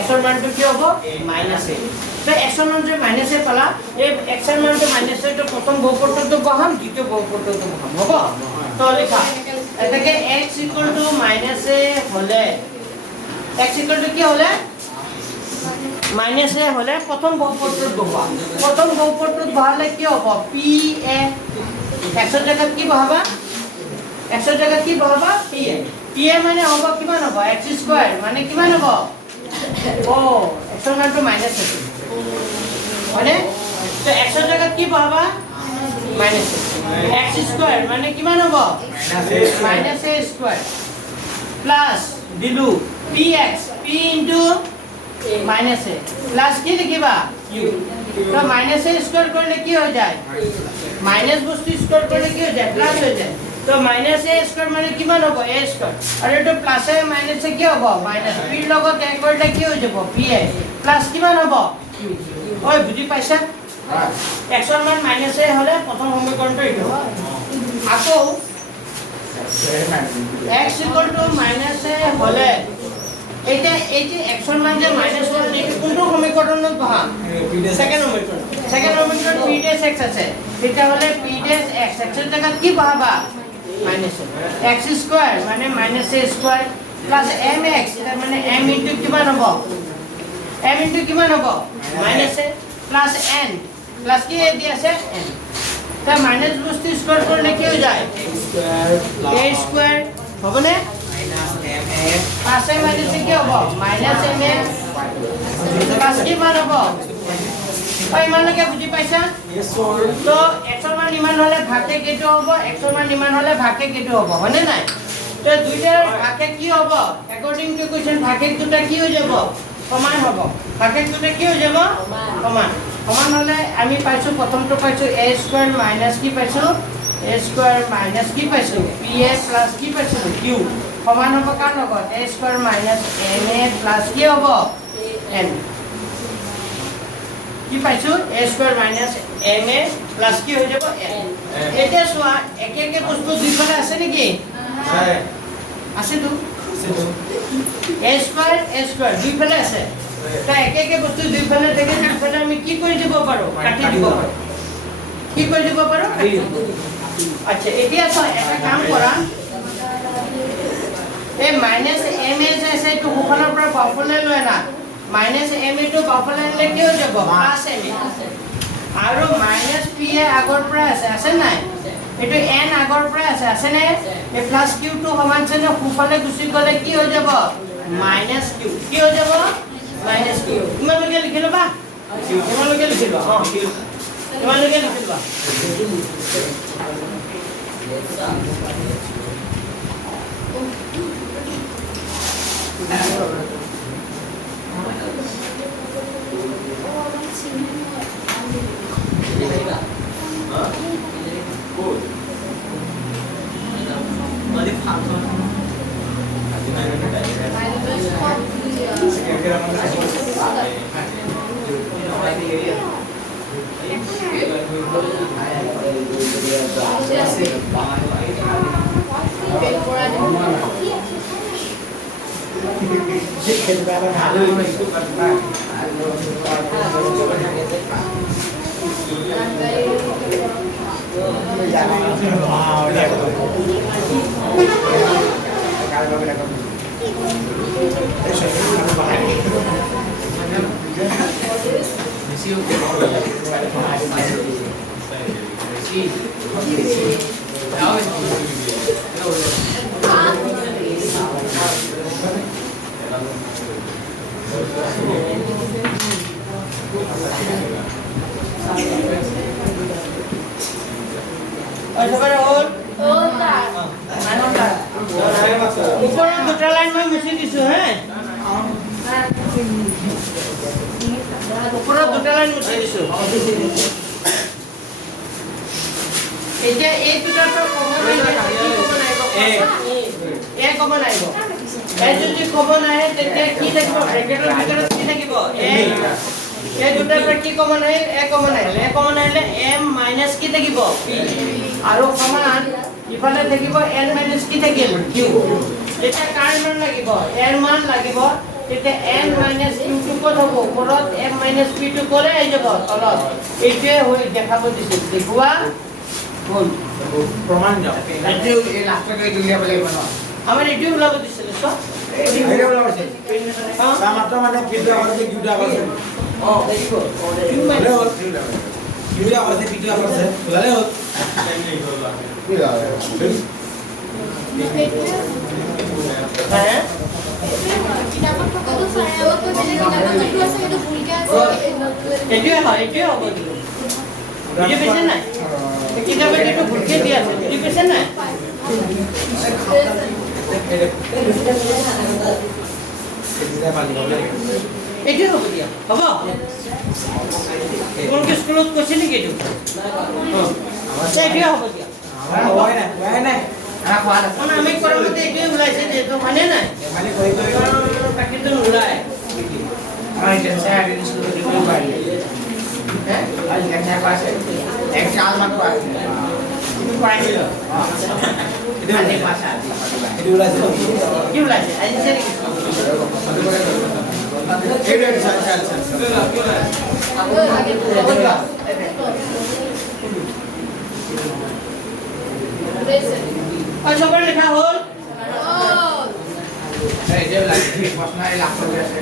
x ৰ মানটো কি হ'ব -a তো x ৰ মানটো -a পালা এই x ৰ মানটো -a তো প্ৰথম বহুপদটো বহাম দ্বিতীয় বহুপদটো বহাম হ'ব তো লিখা এটাকে x equal to -a হলে x equal to কি হলে -a হলে প্ৰথম বহুপদটো বহাম প্ৰথম বহুপদটো বহালে কি হ'ব p a x ৰ জায়গাত কি বহাবা x ৰ জায়গাত কি বহাবা p a মানে হ'ব কিমান হ'ব x স্কয়াৰ মানে কিমান হ'ব ও x ৰ মানটো মাইনাস আছে মানে তো x ৰ জায়গাত কি বহাবা মাইনাস x স্কয়াৰ মানে কিমান হ'ব minus a square plus Dilu px p into minus a plus কি লিখিবা q তো মাইনাস a স্কয়াৰ কৰিলে কি হৈ যায় মাইনাস বস্তু স্কয়াৰ কৰিলে কি হৈ যায় প্লাস হৈ যায় তো মাইনাস a স্কয়াৰ মানে কিমান হ'ব a স্কয়াৰ আৰু এটো প্লাস a মাইনাস a কি হ'ব মাইনাস p ৰ লগত এড কৰিলে কি হৈ যাব p a প্লাস কিমান হ'ব ওই বুজি পাইছা x ৰ মান মাইনাস a হলে প্ৰথম সমীকৰণটো এইটো আকৌ x মাইনাস a হলে এটা x ৰ মান যে মাইনাস 1 এইটো কোনটো সমীকৰণত বহাম সেকেন্ড সমীকৰণ p ডেশ x আছে এটা হলে p ডেশ x x ৰ জায়গাত কি বহাবা minus x square মানে minus a square plus mx এটা মানে m into কিমান হ'ব m into কিমান হ'ব minus a plus n plus কি দি আছে n তা মাইনাস বস্তু স্কয়ার করলে কি হৈ যায় a square হবনে plus a minus কি হ'ব minus mx plus কি মান হ'ব ওই মানকে বুঝি পাইছা তো x ৰ মান ইমান হলে ভাগে কেটো হ'ব x ৰ মান ইমান হলে ভাগে কেটো হ'ব হয়নে নাই তো দুইটাৰ ভাগে কি হ'ব অ্যাকৰ্ডিং টু কোৱেশ্চন ভাগে দুটা কি হৈ যাব সমান হ'ব ভাগে দুটা কি হৈ যাব সমান সমান হলে আমি পাইছো প্ৰথমটো পাইছো a স্কয়াৰ মাইনাস কি পাইছো a স্কয়াৰ মাইনাস কি পাইছো pa প্লাস কি পাইছো q সমান হ'ব কাৰ লগত a square minus ma plus কি হ'ব n কি পাইছো a square minus ma plus কি হৈ যাব n এটা সোয়া একে একে বস্তু দুইফালে আছে নেকি আছে তো a স্কয়ার দুইফালে আছে তা একে একে বস্তু দুইফালে থাকে তাহলে আমি কি কৰি দিব পাৰো কাটি দিব পাৰো কি কৰি দিব পাৰো আচ্ছা এতিয়া তো এটা কাম কৰা এই মাইনাস ma যে আছে তো ওপৰৰ পৰা বাওঁফালে লৈ না minus m into বাওঁফালে আনিলে কি হৈ যাব plus m আৰু minus p আগৰ পৰা আছে নাই এটো n আগৰ পৰা আছে নাই এই প্লাস q টো সমান আছে সোঁফালে গুচি গলে কি হৈ যাব minus q কি হৈ যাব minus q ইমানলৈকে লিখি লবা ইমানলৈকে লিখি লবা ইমানলৈকে লিখি লবা কাল বাবে রাখা সবারে হল ওটা উপৰৰ দুটা লাইন মই মুছি দিছো হে উপৰৰ দুটা লাইন মুছি দিছো এতিয়া এই দুটাৰ পৰা কমন এ কমন আহিব এ যদি কমন আহে তেতিয়া কি থাকিব ব্ৰেকেটৰ ভিতৰত কি থাকিব এই দুটাৰ পৰা কি কমন আহিল এ কমন আহিলে m মাইনাস কি থাকিব p আৰু সমান ইফালে থাকিব n মাইনাস কি থাকিল q এটা কাৰ মান লাগিব n মান লাগিব তেতিয়া n মাইনাস q টো ক'ত হ'ব ওপৰত m মাইনাস p টো ক'লে আহি যাব তলত এইটোৱে হৈ দেখাব দিছে দেখুৱা কোন প্ৰমাণ যাও এইটো এই লাষ্টকে দুলিয়া বলে বনো আমাৰ এইটো ওলাব দিছিল চোৱা ভিডিও লাগাইছে সামাত্র মানে ভিডিও লাগাইছে ভিডিও লাগাইছে দেখো q ভালো মাইনাস হল ভিডিও লাগাইছে ভিডিও লাগাইছে ভালো হল কি লাগে হ্যাঁ কিতাপত থকাটো চাইও কৈছে কিতাপত যিটো আছে সেইটো ভুলকে আছে এইটোৱে হয় এইটোৱে হ'ব বুজি পাইছে নাই কিতাপত এইটো ভুলকে দিয়া আছে বুজি পাইছে নাই এইটোৱে হ'ব দিয়া হ'ব তোমালোকে স্কুলত কৈছে নেকি এইটো এইটোৱে হ'ব দিয়া হয় না আ খোৱা না মানে আমি কৰা মতে এইটোৱে ওলাইছে যিহেতু হয়নে নাই মানে কই কই বাকীটো নোলায় আমি টেনশন আদি স্কুল দিব পাৰি হে আজি কেনে পাছে এক সাল মান পাছে তুমি পঢ়াই দিল আজি পাছে আজি ভিডিও লাগাইছে কি ওলাইছে আজি যে নেকি ভিডিও চাল চাল চাল সবৰ লেখা হ'ল এই যে লাগি প্ৰশ্ন এই লাখ কৰি আছে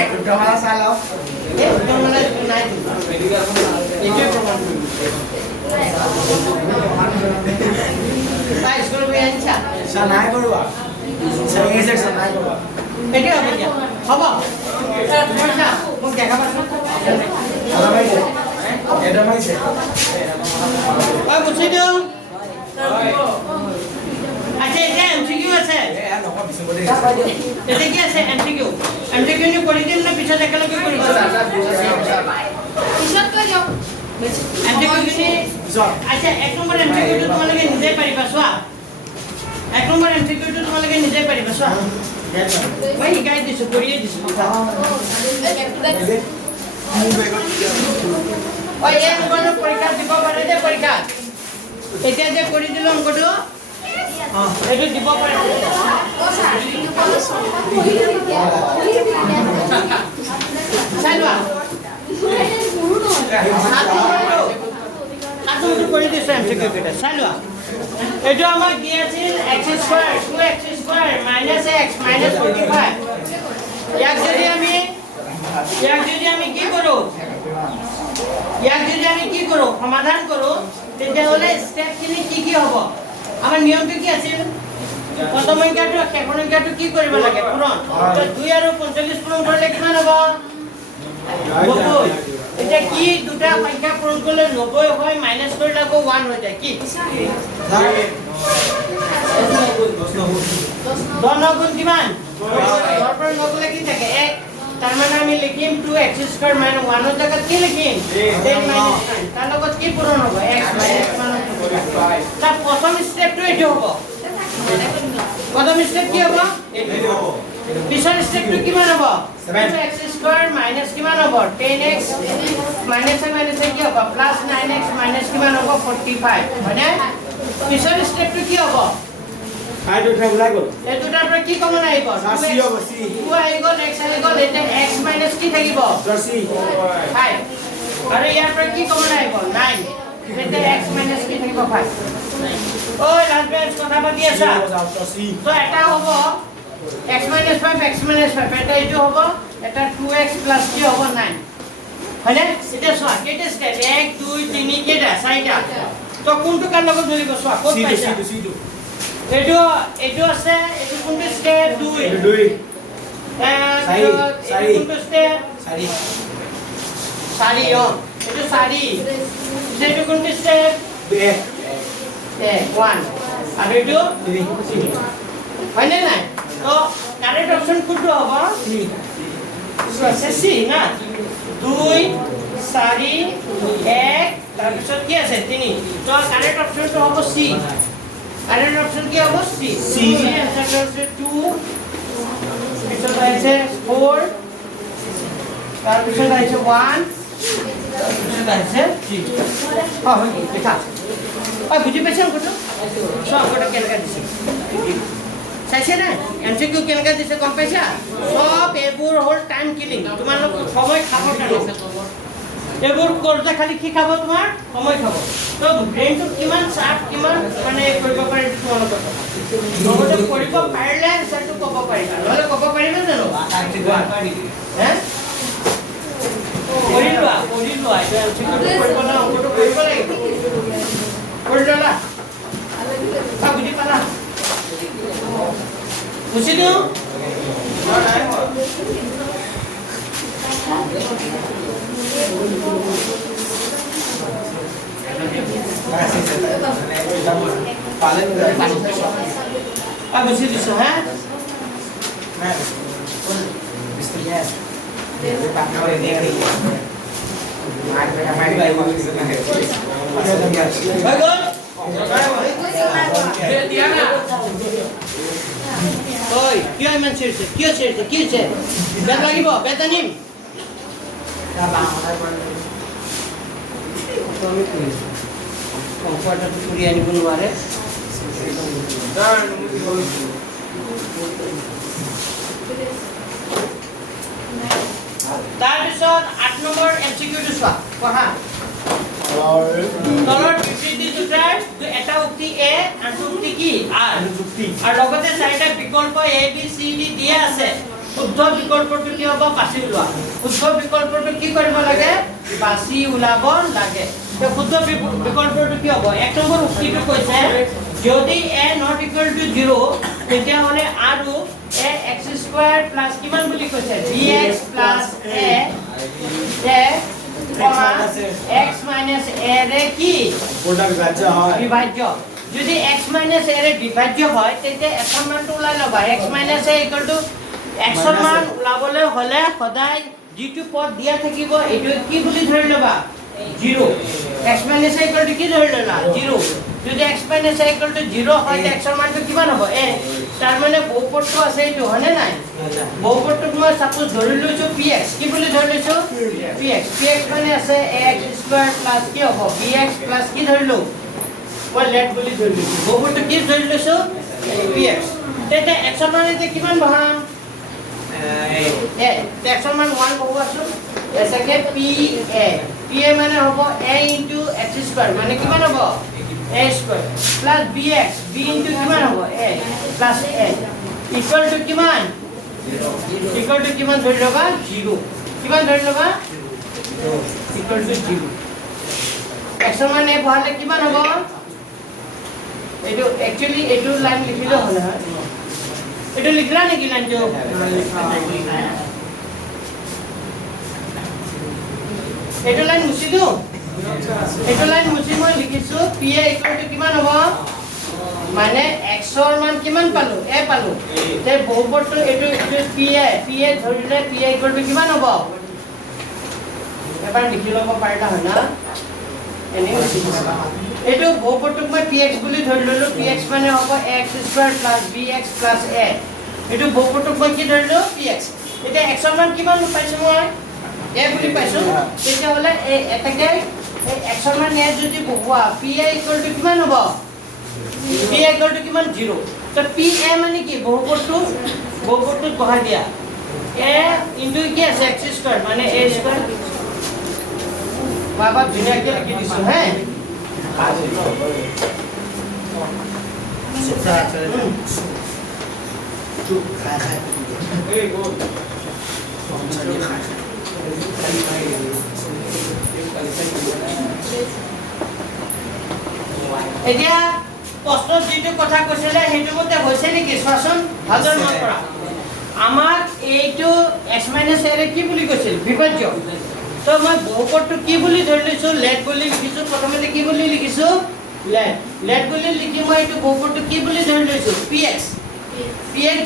এক টকা চালো এই তোমালোকে নাই এইটোৱে প্ৰমাণ তাই স্কুল গৈ আনিছা সা নাই কৰবা সা এই সেকশন নাই কৰবা এইটোৱে হ'ব দিয়া হ'ব পইচা মোক দেখাবাচোন আলা ভাইছে এটা ভাইছে ঐ গুচি দিওঁ আচ্ছা এতিয়া MCQ আছে এ নকো বিসম বলে এতিয়া কি আছে MCQ নি কৰি দিম না পিছত একেলগে কৰি দিম পিছত কৈ দিয়ক MCQ খিনি আচ্ছা এক নম্বৰ MCQ টো তোমালোকে নিজে পাৰিবা চোৱা এক নম্বৰ MCQ টো তোমালোকে নিজে পাৰিবা চোৱা মই শিকাই দিছো কৰিয়ে দিছো ঐ এই অংকটো পৰীক্ষা দিব পাৰে যে পৰীক্ষা এতিয়া যে কৰি দিলো অংকটো এইটো দিব পাৰে চাই লোৱা আচলতে কৰি দিছো MCQ কেইটা চাই লোৱা এইটো আমাক কি আছিল x square 2x square x - 45 ইয়াক যদি আমি কি কৰো সমাধান কৰো তেতিয়াহলে স্টেপখিনি কি হ'ব আমাৰ নিয়মটো কি আছিল প্ৰথম সংখ্যাটো শেষ সংখ্যাটো কি কৰিব লাগে পূৰণ 2 আৰু 45 পূৰণ কৰিলে কিমান হ'ব 90 এটা কি দুটা সংখ্যা পূৰণ কৰিলে 90 হয় মাইনাস কৰিলে আকৌ 1 হৈ যায় কি 10 গুণ কিমান 10 পৰা 9 গলে কি থাকে 1 তাৰ মানে আমি লিখিম 2x স্কয়াৰ - 1 ৰ জায়গাত কি লিখিম 10 - 9 তাৰ লগত কি পূৰণ হ'ব x - 1 তাৰ প্ৰথম স্টেপটো এইটো হ'ব প্ৰথম স্টেপ কি হ'ব এইটো হ'ব পিছৰ স্টেপটো কিমান হ'ব 7x স্কয়ার মাইনাস কিমান হ'ব 10x মাইনাস কি হ'ব প্লাস 9x মাইনাস কিমান হ'ব 45 হয়নে পিছৰ স্টেপটো কি হ'ব আই দুটা ওলাই গল এই দুটাৰ পৰা কি কমন আহিব সি হ'ব সি 2 আহি গ'ল x আহি গ'ল এতিয়া x মাইনাস কি থাকিব জার্সি 5 আৰু ইয়াৰ পৰা কি কমন আহিব 9 তেন্তে x minus কি থাকিব 5 ওই লাস্ট বেঞ্চ কথা পাতি আছা তো এটা হ'ব x minus 5 এটা এইটো হ'ব এটা 2x plus কি হ'ব 9 হয়নে এটা চোৱা কেইটা স্টেপ 1 2 3 কেইটা চাৰিটা তো কোনটো কাৰ লগত ধৰিব চোৱা ক'ত পাইছা এইটো আছে এইটো কোনটো স্টেপ 2 কোনটো স্টেপ 4 এইটো 4 এইটো কোনটো স্টেপ 1 আৰু এইটো 3 হয়নে নাই তো কারেক্ট অপশন কোনটো হ'ব 3 আছে সি না 2 4 1 তাৰ পিছত কি আছে 3 তো কারেক্ট অপশনটো হ'ব সি কারেক্ট অপশন কি হ'ব সি সি আনসার আছে 2 পিছত আছে 4 তাৰ পিছত আছে 1 পিছত আছে 3 হয় দেখা বুঝি পাইছা কোনটো সব কোনটো কেনেকা দিছে চাইছে না এমসিকিউ কেনেকা দিছে গম পাইছা সব এবোৰ হল টাইম কিলিং তোমালোক সময় খাব কাৰণে এবোৰ কৰতে খালি কি খাব তোমাৰ সময় খাব তো ব্ৰেইনটো কিমান শাৰ্প কিমান মানে কৰিব পাৰি তোমালোক লগতে কৰিব পাৰিলে সেটো ক'ব পাৰিবা নহলে ক'ব পাৰিবা জানো হে কৰিলোৱা এটা এমসিকিউ কৰিব না অংকটো কৰিব লাগিব কৰিলা বুজি পালা বুঝি দিও বুঝি দিছো হ্যাঁ ওই কি ইমান ছেড়ছে কি হচ্ছে বেদ লাগিব বেদ আনিম কমফৰ্টটো কৰি আনিব নোৱাৰে তাৰপিছত 8 নম্বৰ এমসিকিউটো চোৱা পঢ়া তলৰ বিবৃতি দুটাৰ এটা উক্তি এ আনটো উক্তি কি আৰ আৰ লগতে চাৰিটা বিকল্প এ বি সি ডি দিয়া আছে শুদ্ধ বিকল্পটো কি হ'ব বাছি ওলোৱা শুদ্ধ বিকল্পটো কি কৰিব লাগে বাছি ওলাব লাগে তো শুদ্ধ বিকল্পটো কি হ'ব এক নম্বৰ উক্তিটো কৈছে যদি a not equal to 0 তেতিয়া হলে আৰু a x square plus কিমান বুলি কৈছে bx plus a x minus a রে কি বিভাজ্য যদি x minus a রে বিভাজ্য হয় তেতিয়া x এর মানটো ওলাই লবা x minus a equal to x এর মান ওলাবলে হলে সদায় যেটো পদ দিয়া থাকিব এটো কি বুলি ধৰি লবা 0 x minus a equal to কি ধৰি ললা 0 যদি x minus a equal to 0 হয় x এর মানটো কিমান হ'ব a তাৰ মানে বহুপদটো আছে এইটো হনে নাই বহুপদটো মই সাপোজ ধৰি লৈছো px কি বুলি ধৰি লৈছো px মানে আছে ax স্কয়াৰ প্লাস কি হ'ব bx প্লাস কি ধৰিলো মই লেট বুলি ধৰি লৈছো বহুপদটো কি ধৰি লৈছো px তেতে x এৰ মান এতে কিমান বহাম x এৰ মান 1 বহুৱাছো এটাকে pa মানে হ'ব a * x স্কয়ার মানে কিমান হ'ব a square plus bx b into কিমান হ'ব a plus a equal to কিমান 0 equal to কিমান ধৰি লবা 0 কিমান ধৰি লবা equal to 0 x এর মান a বহালে কিমান হ'ব এটো एक्चुअली এটো লাইন লিখিলে হলে হয় এটো লিখলা নেকি লাইনটো এটো লাইন মুছি দিও এটো লাইন মুছি মই লিখিছো pa equal to কিমান হ'ব মানে x এর মান কিমান পালো a পালো তে বহুপদটো এটো pa ধৰিলে pa equal to কিমান হ'ব এবাৰ লিখি লব পাৰিলা হয় না এনে এটো বহুপদটো মই px বুলি ধৰি ললো px মানে হ'ব x square plus bx plus a এটো বহুপদটো মই কি ধৰিলো px এটা x এর মান কিমান পাইছো মই a বুলি পাইছো তেতিয়া হলে এটাকে x এর মান a যদি বহুৱা pa equal to কিমান হ'ব pa equal to কিমান 0 তো pa মানে কি বহুপদটো বহাই দিয়া a into কি আছে x স্কয়ার মানে a স্কয়ার বাবা ধুনীয়াকে লিখি দিছো হে চুপ খায় খায় এই গ'ল এতিয়া প্ৰশ্নত যিটো কথা কৈছিলে সেইটো মতে হৈছে নেকি চোৱাচোন ভালদৰে মন কৰা আমাক এইটো x মাইনাছ a কি বুলি কৈছিল বিভাজ্য তো মই বহুপদটো কি বুলি ধৰি লৈছো লেট বুলি লিখিছো প্ৰথমতে কি বুলি লিখিছো লেট বুলি লিখি মই এইটো বহুপদটো কি বুলি ধৰি লৈছো px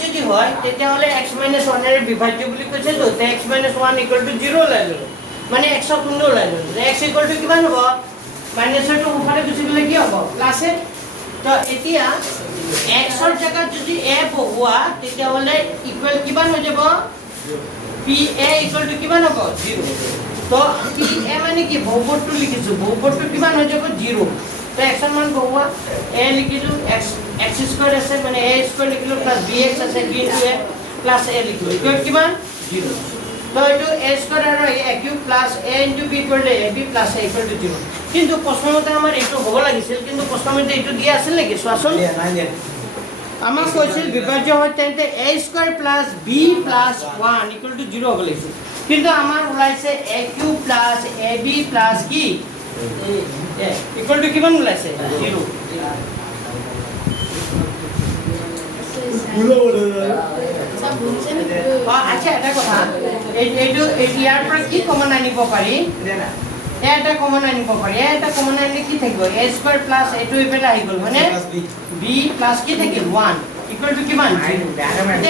যদি হয় তেতিয়াহ'লে x মাইনাছ 1 এর বিভাজ্য বুলি কৈছে তো x মাইনাছ 1 0 ওলাই ল'লো মানে x ক শূন্য ওলাই ল'লো x কিমান হ'ব মাইনাছটো ওপৰে গুচি গ'লে কি হ'ব প্লাছ a তো এতিয়া x ৰ জায়গাত যদি a বহুৱা তেতিয়াহ'লে ইকুৱেল কিমান হৈ যাব pa কিমান হ'ব 0 তো pa মানে কি বহুপদটো লিখিছো বহুপদটো কিমান হৈ যাব 0 তো x ৰ মান বহুৱা a লিখিলো x স্কয়ার আছে মানে a স্কয়ার লিখিলো প্লাস bx আছে b into a plus a লিখিলো ইকুৱেল কিমান 0 তো এইটো a স্কয়াৰ আৰু a cube plus a into b কৰিলে ab plus a equal to 0 কিন্তু প্ৰশ্নমতে আমাৰ এইটো হ'ব লাগিছিল কিন্তু প্ৰশ্নমতে এইটো দিয়া আছিল নেকি চোৱাচোন আমাক কৈছিল বিভাজ্য হয় তেন্তে a square plus b plus 1 equal to 0 হ'ব লাগিছিল কিন্তু আমাৰ ওলাইছে a cube plus ab plus কি equal to কিমান ওলাইছে 0 আচ্ছা এটা কথা এইটো ইয়াৰ পৰা কি কমন আনিব পাৰি এটা কমন আনিব পাৰি এটা কমন আনিলে কি থাকিব a স্কয়ার প্লাস a2 ইফালে আহি গ'ল মানে b প্লাস কি থাকিল 1 ইকুৱেল টু কিমান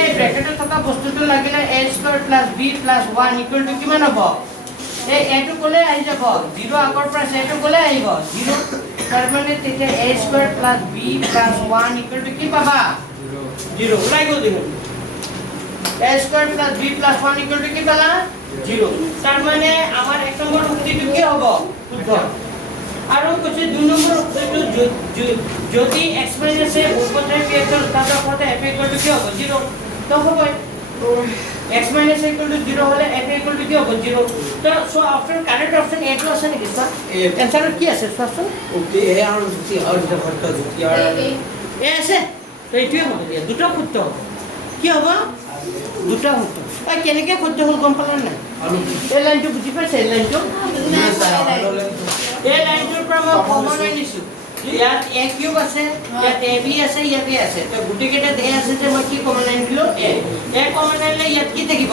এই ব্ৰেকেটত থকা বস্তুটো লাগিলে a square plus b plus 1 equal to কিমান হ'ব এই a2 ক'লে আহি যাব 0 আগৰ পৰা a2 ক'লে আহিব 0 তাৰ মানে তেতিয়া a square plus b plus 1 equal to কি পাবা 0 ওলাই গ'ল দেখোন a square plus b plus 1 equal to কি পালা 0 তার মানে আমার এক নম্বর উক্তিটো কি হবে শুদ্ধ আর কৈছে দুই নম্বর উক্তিটো যদি x মাইনাস a উপরে p এর উৎপাদক হতে f ইকুয়াল টু কি হবে 0 তো হবে x minus a equal to 0 হলে f ইকুয়াল টু কি হবে 0 তো so option correct option a two আছে নেকি স্যার অ্যানসার কি আছে স্যার ওকে এ আর যুক্তি আর যেটা ঘটটা যুক্তি আর এ আছে তো এইটোৱে হ'ব দিয়া দুটা শুদ্ধ কি হ'ব দুটা শুদ্ধ কেনেকৈ শুদ্ধ হ'ল গম পালা নাই এই লাইনটো বুজি পাইছে এই লাইনটো এই লাইনটোৰ পৰা মই কমন আনিছোঁ ইয়াত a কিউব আছে ইয়াত ab আছে ইয়াত a আছে তো গোটেইকেইটা a আছে যে মই কি কমন আনিলোঁ a কমন আনিলে ইয়াত কি থাকিব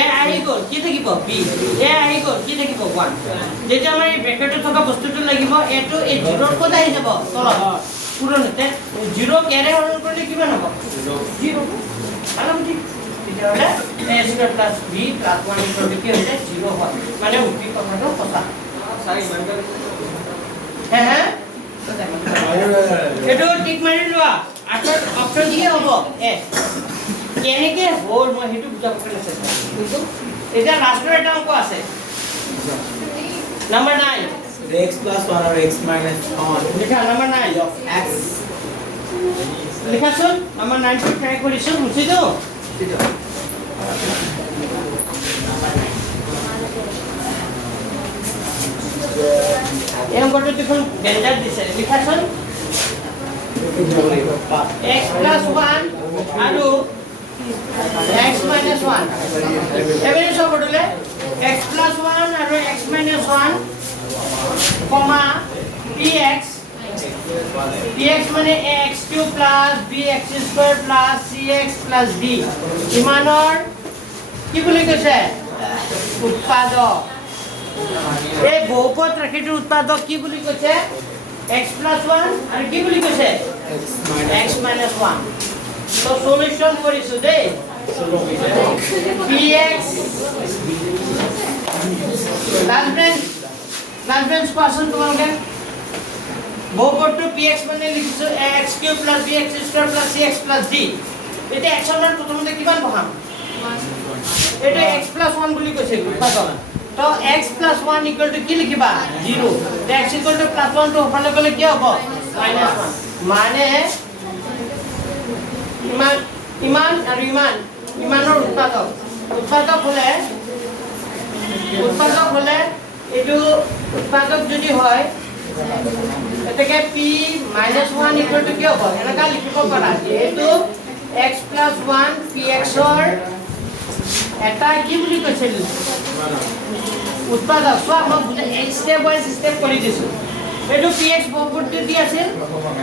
a আহি গ'ল কি থাকিব b a আহি গ'ল কি থাকিব 1 যেতিয়া আমাৰ এই ব্ৰেকেটত থকা বস্তুটো লাগিব এটো এই জিৰ'ৰ ক'ত আহি যাব তলত পুৰণতে 0 কেৰে হৰণ কৰিলে কিমান হ'ব 0 ভালো বুঝি তেতিয়াহ'লে a square plus b plus 1 equal to কি হৈছে 0 হয় মানে উক্তি কথাটো সঁচা হ্যাঁ এটো টিক মাৰি লোৱা আঠৰ অপচন কি হ'ব এ কেনেকে হ'ল মই হেতু বুজাব কাৰণে চেষ্টা কৰিছো এটা লাষ্টৰ এটা অংক আছে number 9 x plus 1 or x minus 1 লিখা নাম্বার 9 of x লিখাছোন নাম্বার 9 টো ট্রাই কৰিছো মুছি দিও এই অংকটো দেখোন ডেঞ্জাৰ দিছে লিখাছোন x plus 1 আৰু x minus 1 এবাৰে সব বদলে x plus 1 আৰু x minus 1 কমা px মানে x cube plus bx square plus cx plus d ইমানৰ কি বুলি কৈছে উৎপাদক এই বহুপদ ৰাশিটোৰ উৎপাদক কি বুলি কৈছে x plus 1 আৰু কি বুলি কৈছে x minus 1 তো সলিউশন কৰিছো দেই px লাস্ট বেঞ্চ পাছন তোমালোকে বহুপদটো px মানে লিখিছো x cube plus bx square plus cx plus d এটা x ৰ মান প্ৰথমতে কিমান বহাম এটা x plus 1 বুলি কৈছে উৎপাদক তো x plus 1 equal to কি লিখিবা 0 তো x equal to plus 1 টো ওপৰলৈ গলে কি হ'ব -1 মানে ইমানৰ উৎপাদক হলে এইটো উৎপাদক যদি হয় এটাকে p - 1 ইকুয়াল টু কি হ'ব এনেকা লিখিব পাৰা যেহেতু x + 1 px ৰ এটা কি বুলি কৈছিল উৎপাদক চোৱা মই বুজাই স্টেপ বাই স্টেপ কৰি দিছো এইটো px বহুপদী দি আছিল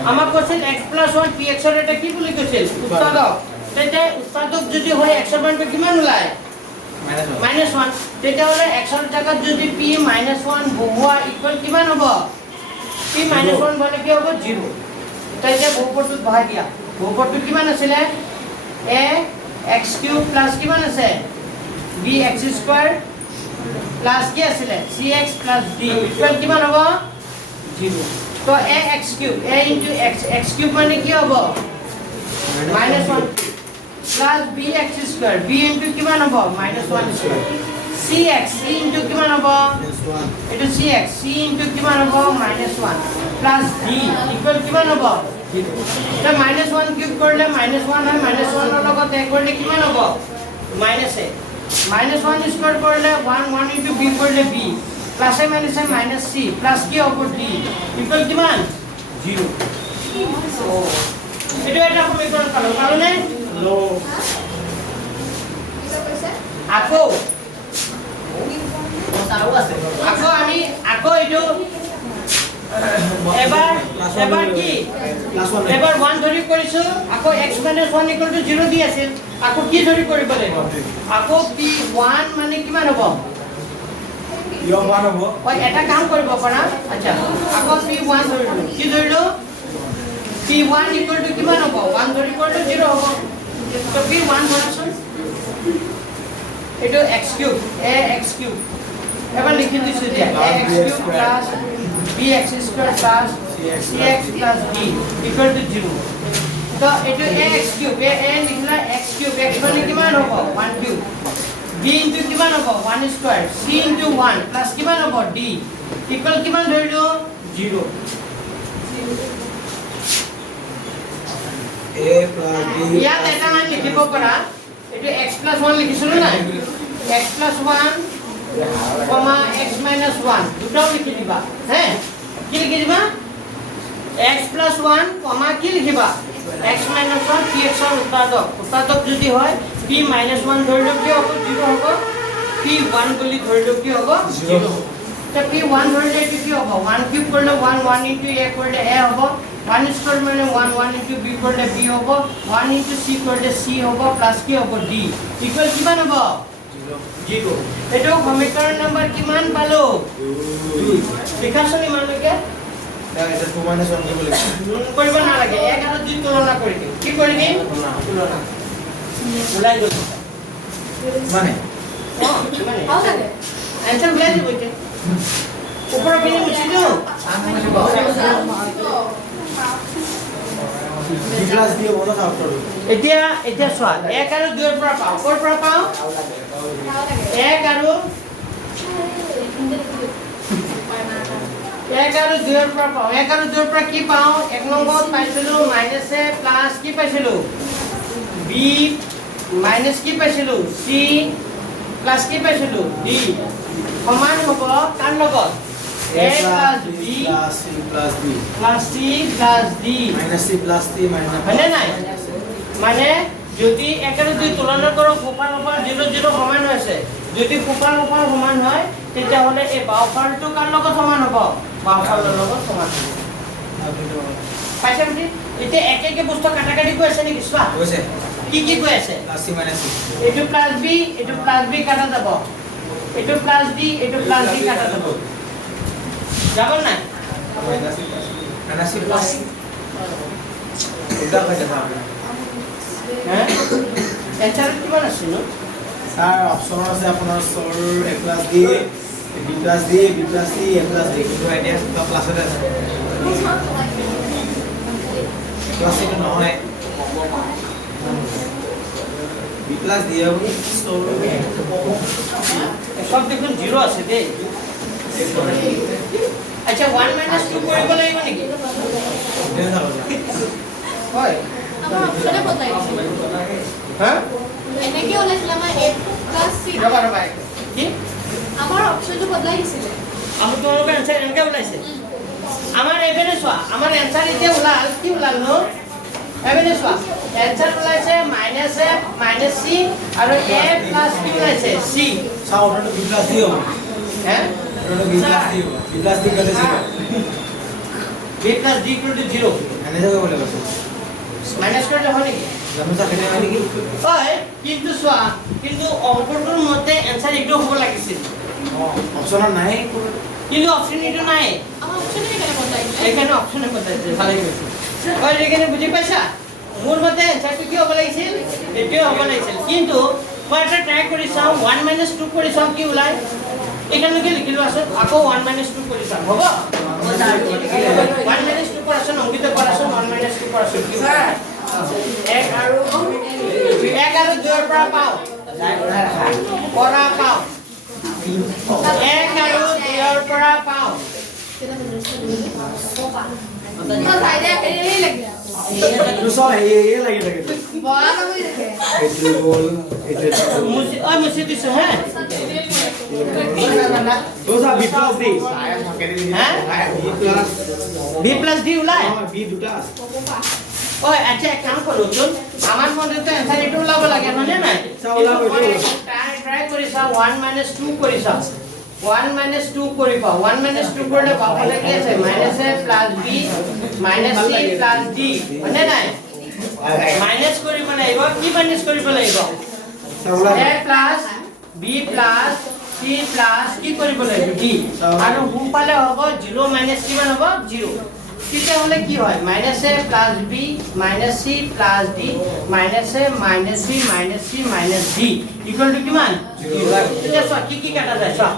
আমাক কৈছিল x + 1 px ৰ এটা কি বুলি কৈছিল উৎপাদক তেতে উৎপাদক যদি হয় x ৰ মানটো কিমান ওলায় -1 তেতিয়াহ'লে x ৰ জাগাত যদি p - 1 বহুৱা ইকুৱেল কিমান হ'ব p - 1 মানে কি হ'ব 0 তেতে বহুপদীত বহাই দিয়া বহুপদী কিমান আছিল a x³ প্লাস কিমান আছে bx² প্লাস কি আছিল cx + d ইকুৱেল কিমান হ'ব 0 তো a x³ a * x³ মানে কি হ'ব -1 plus bx² b into কিমান হ'ব -1² cx c into কিমান হ'ব এটো cx c into কিমান হ'ব -1 plus d equal কিমান হ'ব তো -1 কিউব কৰিলে -1 হয় -1 ৰ লগত এক কৰিলে কিমান হ'ব -a -1 স্কয়াৰ কৰিলে 1 into b কৰিলে b প্লাস এ -c প্লাস কি হ'ব d equal কিমান 0 এটো এটা সমীকৰণ পালো নে আকৌ আমি আকৌ এইটো এবাৰ কি এবাৰ 1 ধৰি কৰিছো আকৌ x - 1 = 0 দি আছিল আকৌ কি ধৰি কৰিব লাগিব আকৌ p1 মানে কিমান হ'ব p1 হ'ব ওই এটা কাম কৰিব পাৰা আচ্ছা আকৌ p1 ধৰিলো কি ধৰিলো p1 = কিমান হ'ব 1 ধৰি কৰিলে 0 হ'ব তো p1 ধৰচোন এটো x³ a x³ এবাৰ লিখি দিছো দিয়া a x³ plus bx² plus cx plus d equal to 0 তো এটো a x³ a লিখলা x³ x মানে কিমান হ'ব 1³ d ইনটু কিমান হ'ব 1² c ইনটু 1 প্লাস কিমান হ'ব d ইকুয়াল কিমান ধৰিলো 0 a + b ইয়াত এটা মান লিখিব পাৰা এটো x + 1 লিখিছিলো না x + 1 x - 1 দুটাও লিখি দিবা হ্যাঁ কি লিখি দিবা x + 1 কি লিখিবা x - 1 px ৰ উৎপাদক যদি হয় p - 1 ধৰিলো কি হ'ব 0 হ'ব p1 বুলি ধৰিলো কি হ'ব 0 তো p1 ধৰিলে কি হ'ব 1³ কৰিলে 1 into a কৰিলে a হ'ব 1² মানে 1 into b কৰিলে b হ'ব 1 into c কৰিলে c হ'ব প্লাস কি হ'ব d ইকুয়াল কিমান হ'ব 0 এটো সমীকৰণ নম্বৰ কিমান পালো 2 লিখাছনি মানলৈকে এটা 2 - 1 কৰিব নালাগে 1 আৰু 2 তুলনা কৰি দিম কি কৰি দিম তুলনা ওলাই গ'ল মানে মানে হাও লাগে आंसर ওলাই দিব এতিয়া ওপৰৰ পিনে মুছি দিও b + d হ'ব না উত্তৰ এতিয়া চোৱা 1 আৰু 2 ৰ পৰা পাও ক'ৰ পৰা পাও 1 আৰু 2 ৰ পৰা পাও 1 আৰু 2 ৰ পৰা কি পাও 1 নম্বৰত পাইছিলো -a প্লাস কি পাইছিলো b মাইনাস কি পাইছিলো c প্লাস কি পাইছিলো d সমান হ'ব কার লগত a plus b plus c plus d plus c plus d minus c plus d minus হয়নে নাই মানে যদি 1 আৰু 2 তুলনা করো কোপাল ওপর 0 0 সমান হৈছে যদি কোপাল ওপর সমান হয় তেতিয়া হলে এই বাওফালটো কার লগত সমান হ'ব বাওফালৰ লগত সমান হ'ব পাইছে বুজি এতিয়া একে বস্তু কাটাকাটি কৈ আছে নেকি চোৱা হৈছে কি কৈ আছে plus c minus c এটো প্লাস b কাটা যাব এটো প্লাস d এটো প্লাস d কাটা যাব যাব না minus c plus এটা কত হবে হ্যাঁ এটার কি বলা ছিল স্যার অপশন আছে আপনার সর a plus d b plus d b plus c a plus d কিন্তু আইডিয়া সব ক্লাসে আছে ক্লাসে তো নহয় b plus d হবে সর সব দেখুন 0 আছে দে আচ্ছা 1 - 2 কৰিব লাগিব নেকি হয় আমাৰ অপচনে বদলাই দিছিল হ্যাঁ এনেকে ওলাইছিল আমাৰ a plus c ৰবা কি আমাৰ অপচনটো বদলাই দিছিল আমি তোমালোকে আনসাৰ এনেকে ওলাইছে আমাৰ এবেনে চোৱা আমাৰ এনসাৰ এতিয়া ওলাল কি ওলাল নো এবেনে চোৱা এনসাৰ ওলাইছে মাইনাস c আৰু a প্লাস কি ওলাইছে c চাও ওটা b প্লাস d হবে হ্যাঁ ওটা b প্লাস d হবে b প্লাস d কত ছিল b plus d equal to 0 এনে যাবে বলে বসে মাইনাস করলে হয় নাকি জামসা কেটে হয় নাকি হয় কিন্তু চোৱা কিন্তু অংকটোৰ মতে এনসার এইটো হ'ব লাগিছিল অপশন নাই কিন্তু অপশন এইটো নাই এখানে অপশনে বতাইছে ভালে কৈছে হয় এখানে বুজি পাইছা মোৰ মতে এনসারটো কি হ'ব লাগিছিল এইটো হ'ব লাগিছিল কিন্তু মই এটা ট্রাই কৰি চাও 1 - 2 কৰি চাও কি ওলাই এখানে কি লিখিলো আছে আকৌ 1 - 2 কৰি চাও হ'ব 1 - 2 কৰাচোন অংকিত কৰাচোন 1 - 2 কৰাচোন কি ওলাই 1 আৰু 2 ৰ পৰা পাও পৰা পাও 1 আৰু 2 ৰ পৰা পাও তো সাইডে এই লাগি তো সব এই লাগি থাকে বড়া কই দেখে এই বল এই মুছে দিছো হ্যাঁ তো সব b প্লাস d হ্যাঁ b প্লাস d ওলাই b দুটা আছে ওই আচ্ছা এক কাম করো চল আমার মনে তো অ্যানসার এটা ওলাব লাগে মানে না ওলাব ট্রাই করি চাও 1 - 2 করি চাও 1 - 2 কৰি পাও 1 - 2 কৰিলে পাবলে কি আছে minus a plus b minus c plus d মানে নাই মাইনাস কৰিব লাগিব কি মাইনাস কৰিব লাগিব a plus b plus c plus কি কৰিব লাগিব d আৰু হুপালে হ'ব 0 মাইনাস কিমান হ'ব 0 কিতে হলে কি হয় minus a plus b minus c plus d minus a minus b minus c minus d equal to কিমান 0 এটা সব কি কাটা যায় সব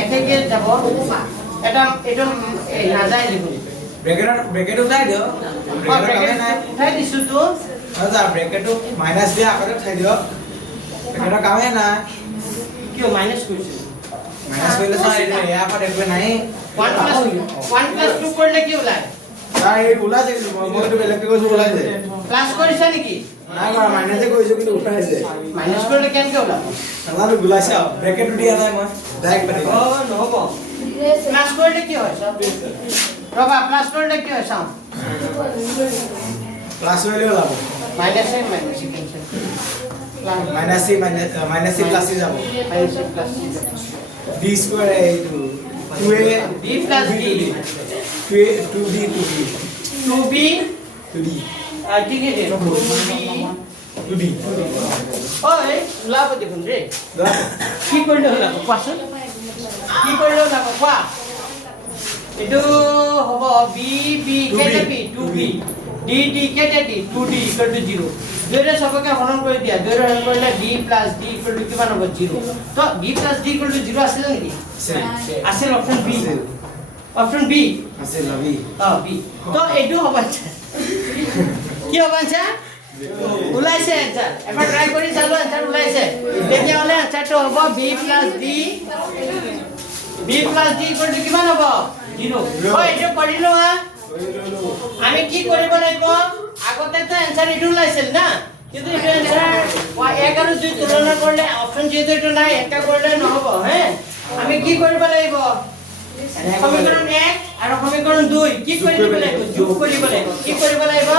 একে যাব এটা এটা না যায় লিখুন ব্রেকেট উঠাই দিও ব্রেকেট নাই উঠাই দিছো তো আচ্ছা ব্রেকেট মাইনাস দিয়া আগতে উঠাই দিও ব্রেকেট কামে নাই কিয় মাইনাস কৰিছো মাইনাস কইলে তো এয়া পর দেখবে নাই 1 + 2 করলে কি ওলায় তাই উলা যে মই তো বেলেগ কইছো উলাই যায় প্লাস কৰিছা নেকি না করা মাইনাসে কইছো কিন্তু উঠাইছে মাইনাস করলে কেনকে ওলাব নাজানো গুলাইছে ব্রেকেট দিয়া নাই মই ডাইরেক্ট পাতি ও নহব প্লাস করলে কি হয় সব রবা প্লাস করলে কি হয় সব প্লাস হইলে লাভ মাইনাস এ মাইনাস সি ক্যান্সেল মাইনাস সি প্লাস সি যাব মাইনাস এ প্লাস d স্কয়ার এই 2a d plus d 2d 2b 2d আর ঠিক আছে 2b 2d ওই লাভ দেখুন রে কি করলে হলো কোয়াশন কি করলে হলো কোয়া এটো হবো b b কেটে b 2b d d কেটে d 2d ইকুয়াল টু 0 দুইটা সবকে হরণ করে দিয়া দুইটা হরণ করলে b plus d equal to কিমান হবে 0 তো b plus d equal to 0 আছে নাকি আছে অপশন b অপশন b আছে লাভি b তো এটো হবে আচ্ছা কি হবে আচ্ছা ওলাইছে আনসার এবাৰ ট্ৰাই কৰি চালো আনসার ওলাইছে তেতিয়া হলে আনসারটো হ'ব b plus d equal to কিমান হ'ব 0 হয় এটা পঢ়িলো হা আমি কি কৰিব লাগিব আগতে তো আনসাৰ এটো ওলাইছিল না কিন্তু এটা আনসাৰ 1 আৰু 2 তুলনা কৰিলে অপশন যেটো এটা নাই এটা কৰিলে নহব হে আমি কি কৰিব লাগিব সমীকৰণ 1 আৰু সমীকৰণ 2 কি কৰিব লাগিব যোগ কৰিব লাগিব কি কৰিব লাগিব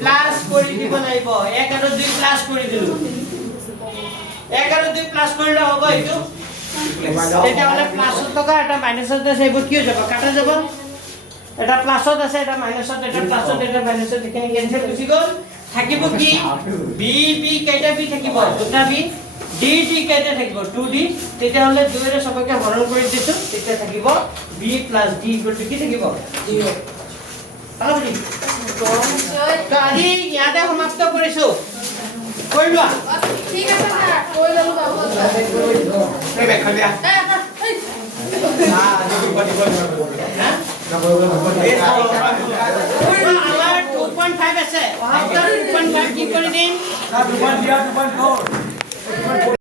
প্লাস কৰি দিব লাগিব 1 আৰু 2 প্লাস কৰি দিলো 1 আৰু 2 প্লাস কৰিলে হ'ব এইটো এটা হলে প্লাসত থকা এটা মাইনাসত আছে এইবোৰ কি হৈ যাব কাটা যাব এটা প্লাসত আছে এটা মাইনাসত এটা প্লাসত এটা মাইনাসত এখানে ক্যান্সেল হৈ গল থাকিব কি b b কেইটা b থাকিব দুটা b d d কেইটা থাকিব 2d তেতিয়া হলে 2 ৰে সবকে হৰণ কৰি দিছো তেতিয়া থাকিব b + d = কি থাকিব 0 হলো বুজি তো আজি ইয়াতে সমাপ্ত কৰিছো কৈ লোৱা ঠিক আছে স্যার কই ললো বাবু এই ব্যাখ্যা দিয়া না যদি বডি হ্যাঁ আমার 2.5 আছে ওহাও 2.5 কি কৰি দিম না 2.4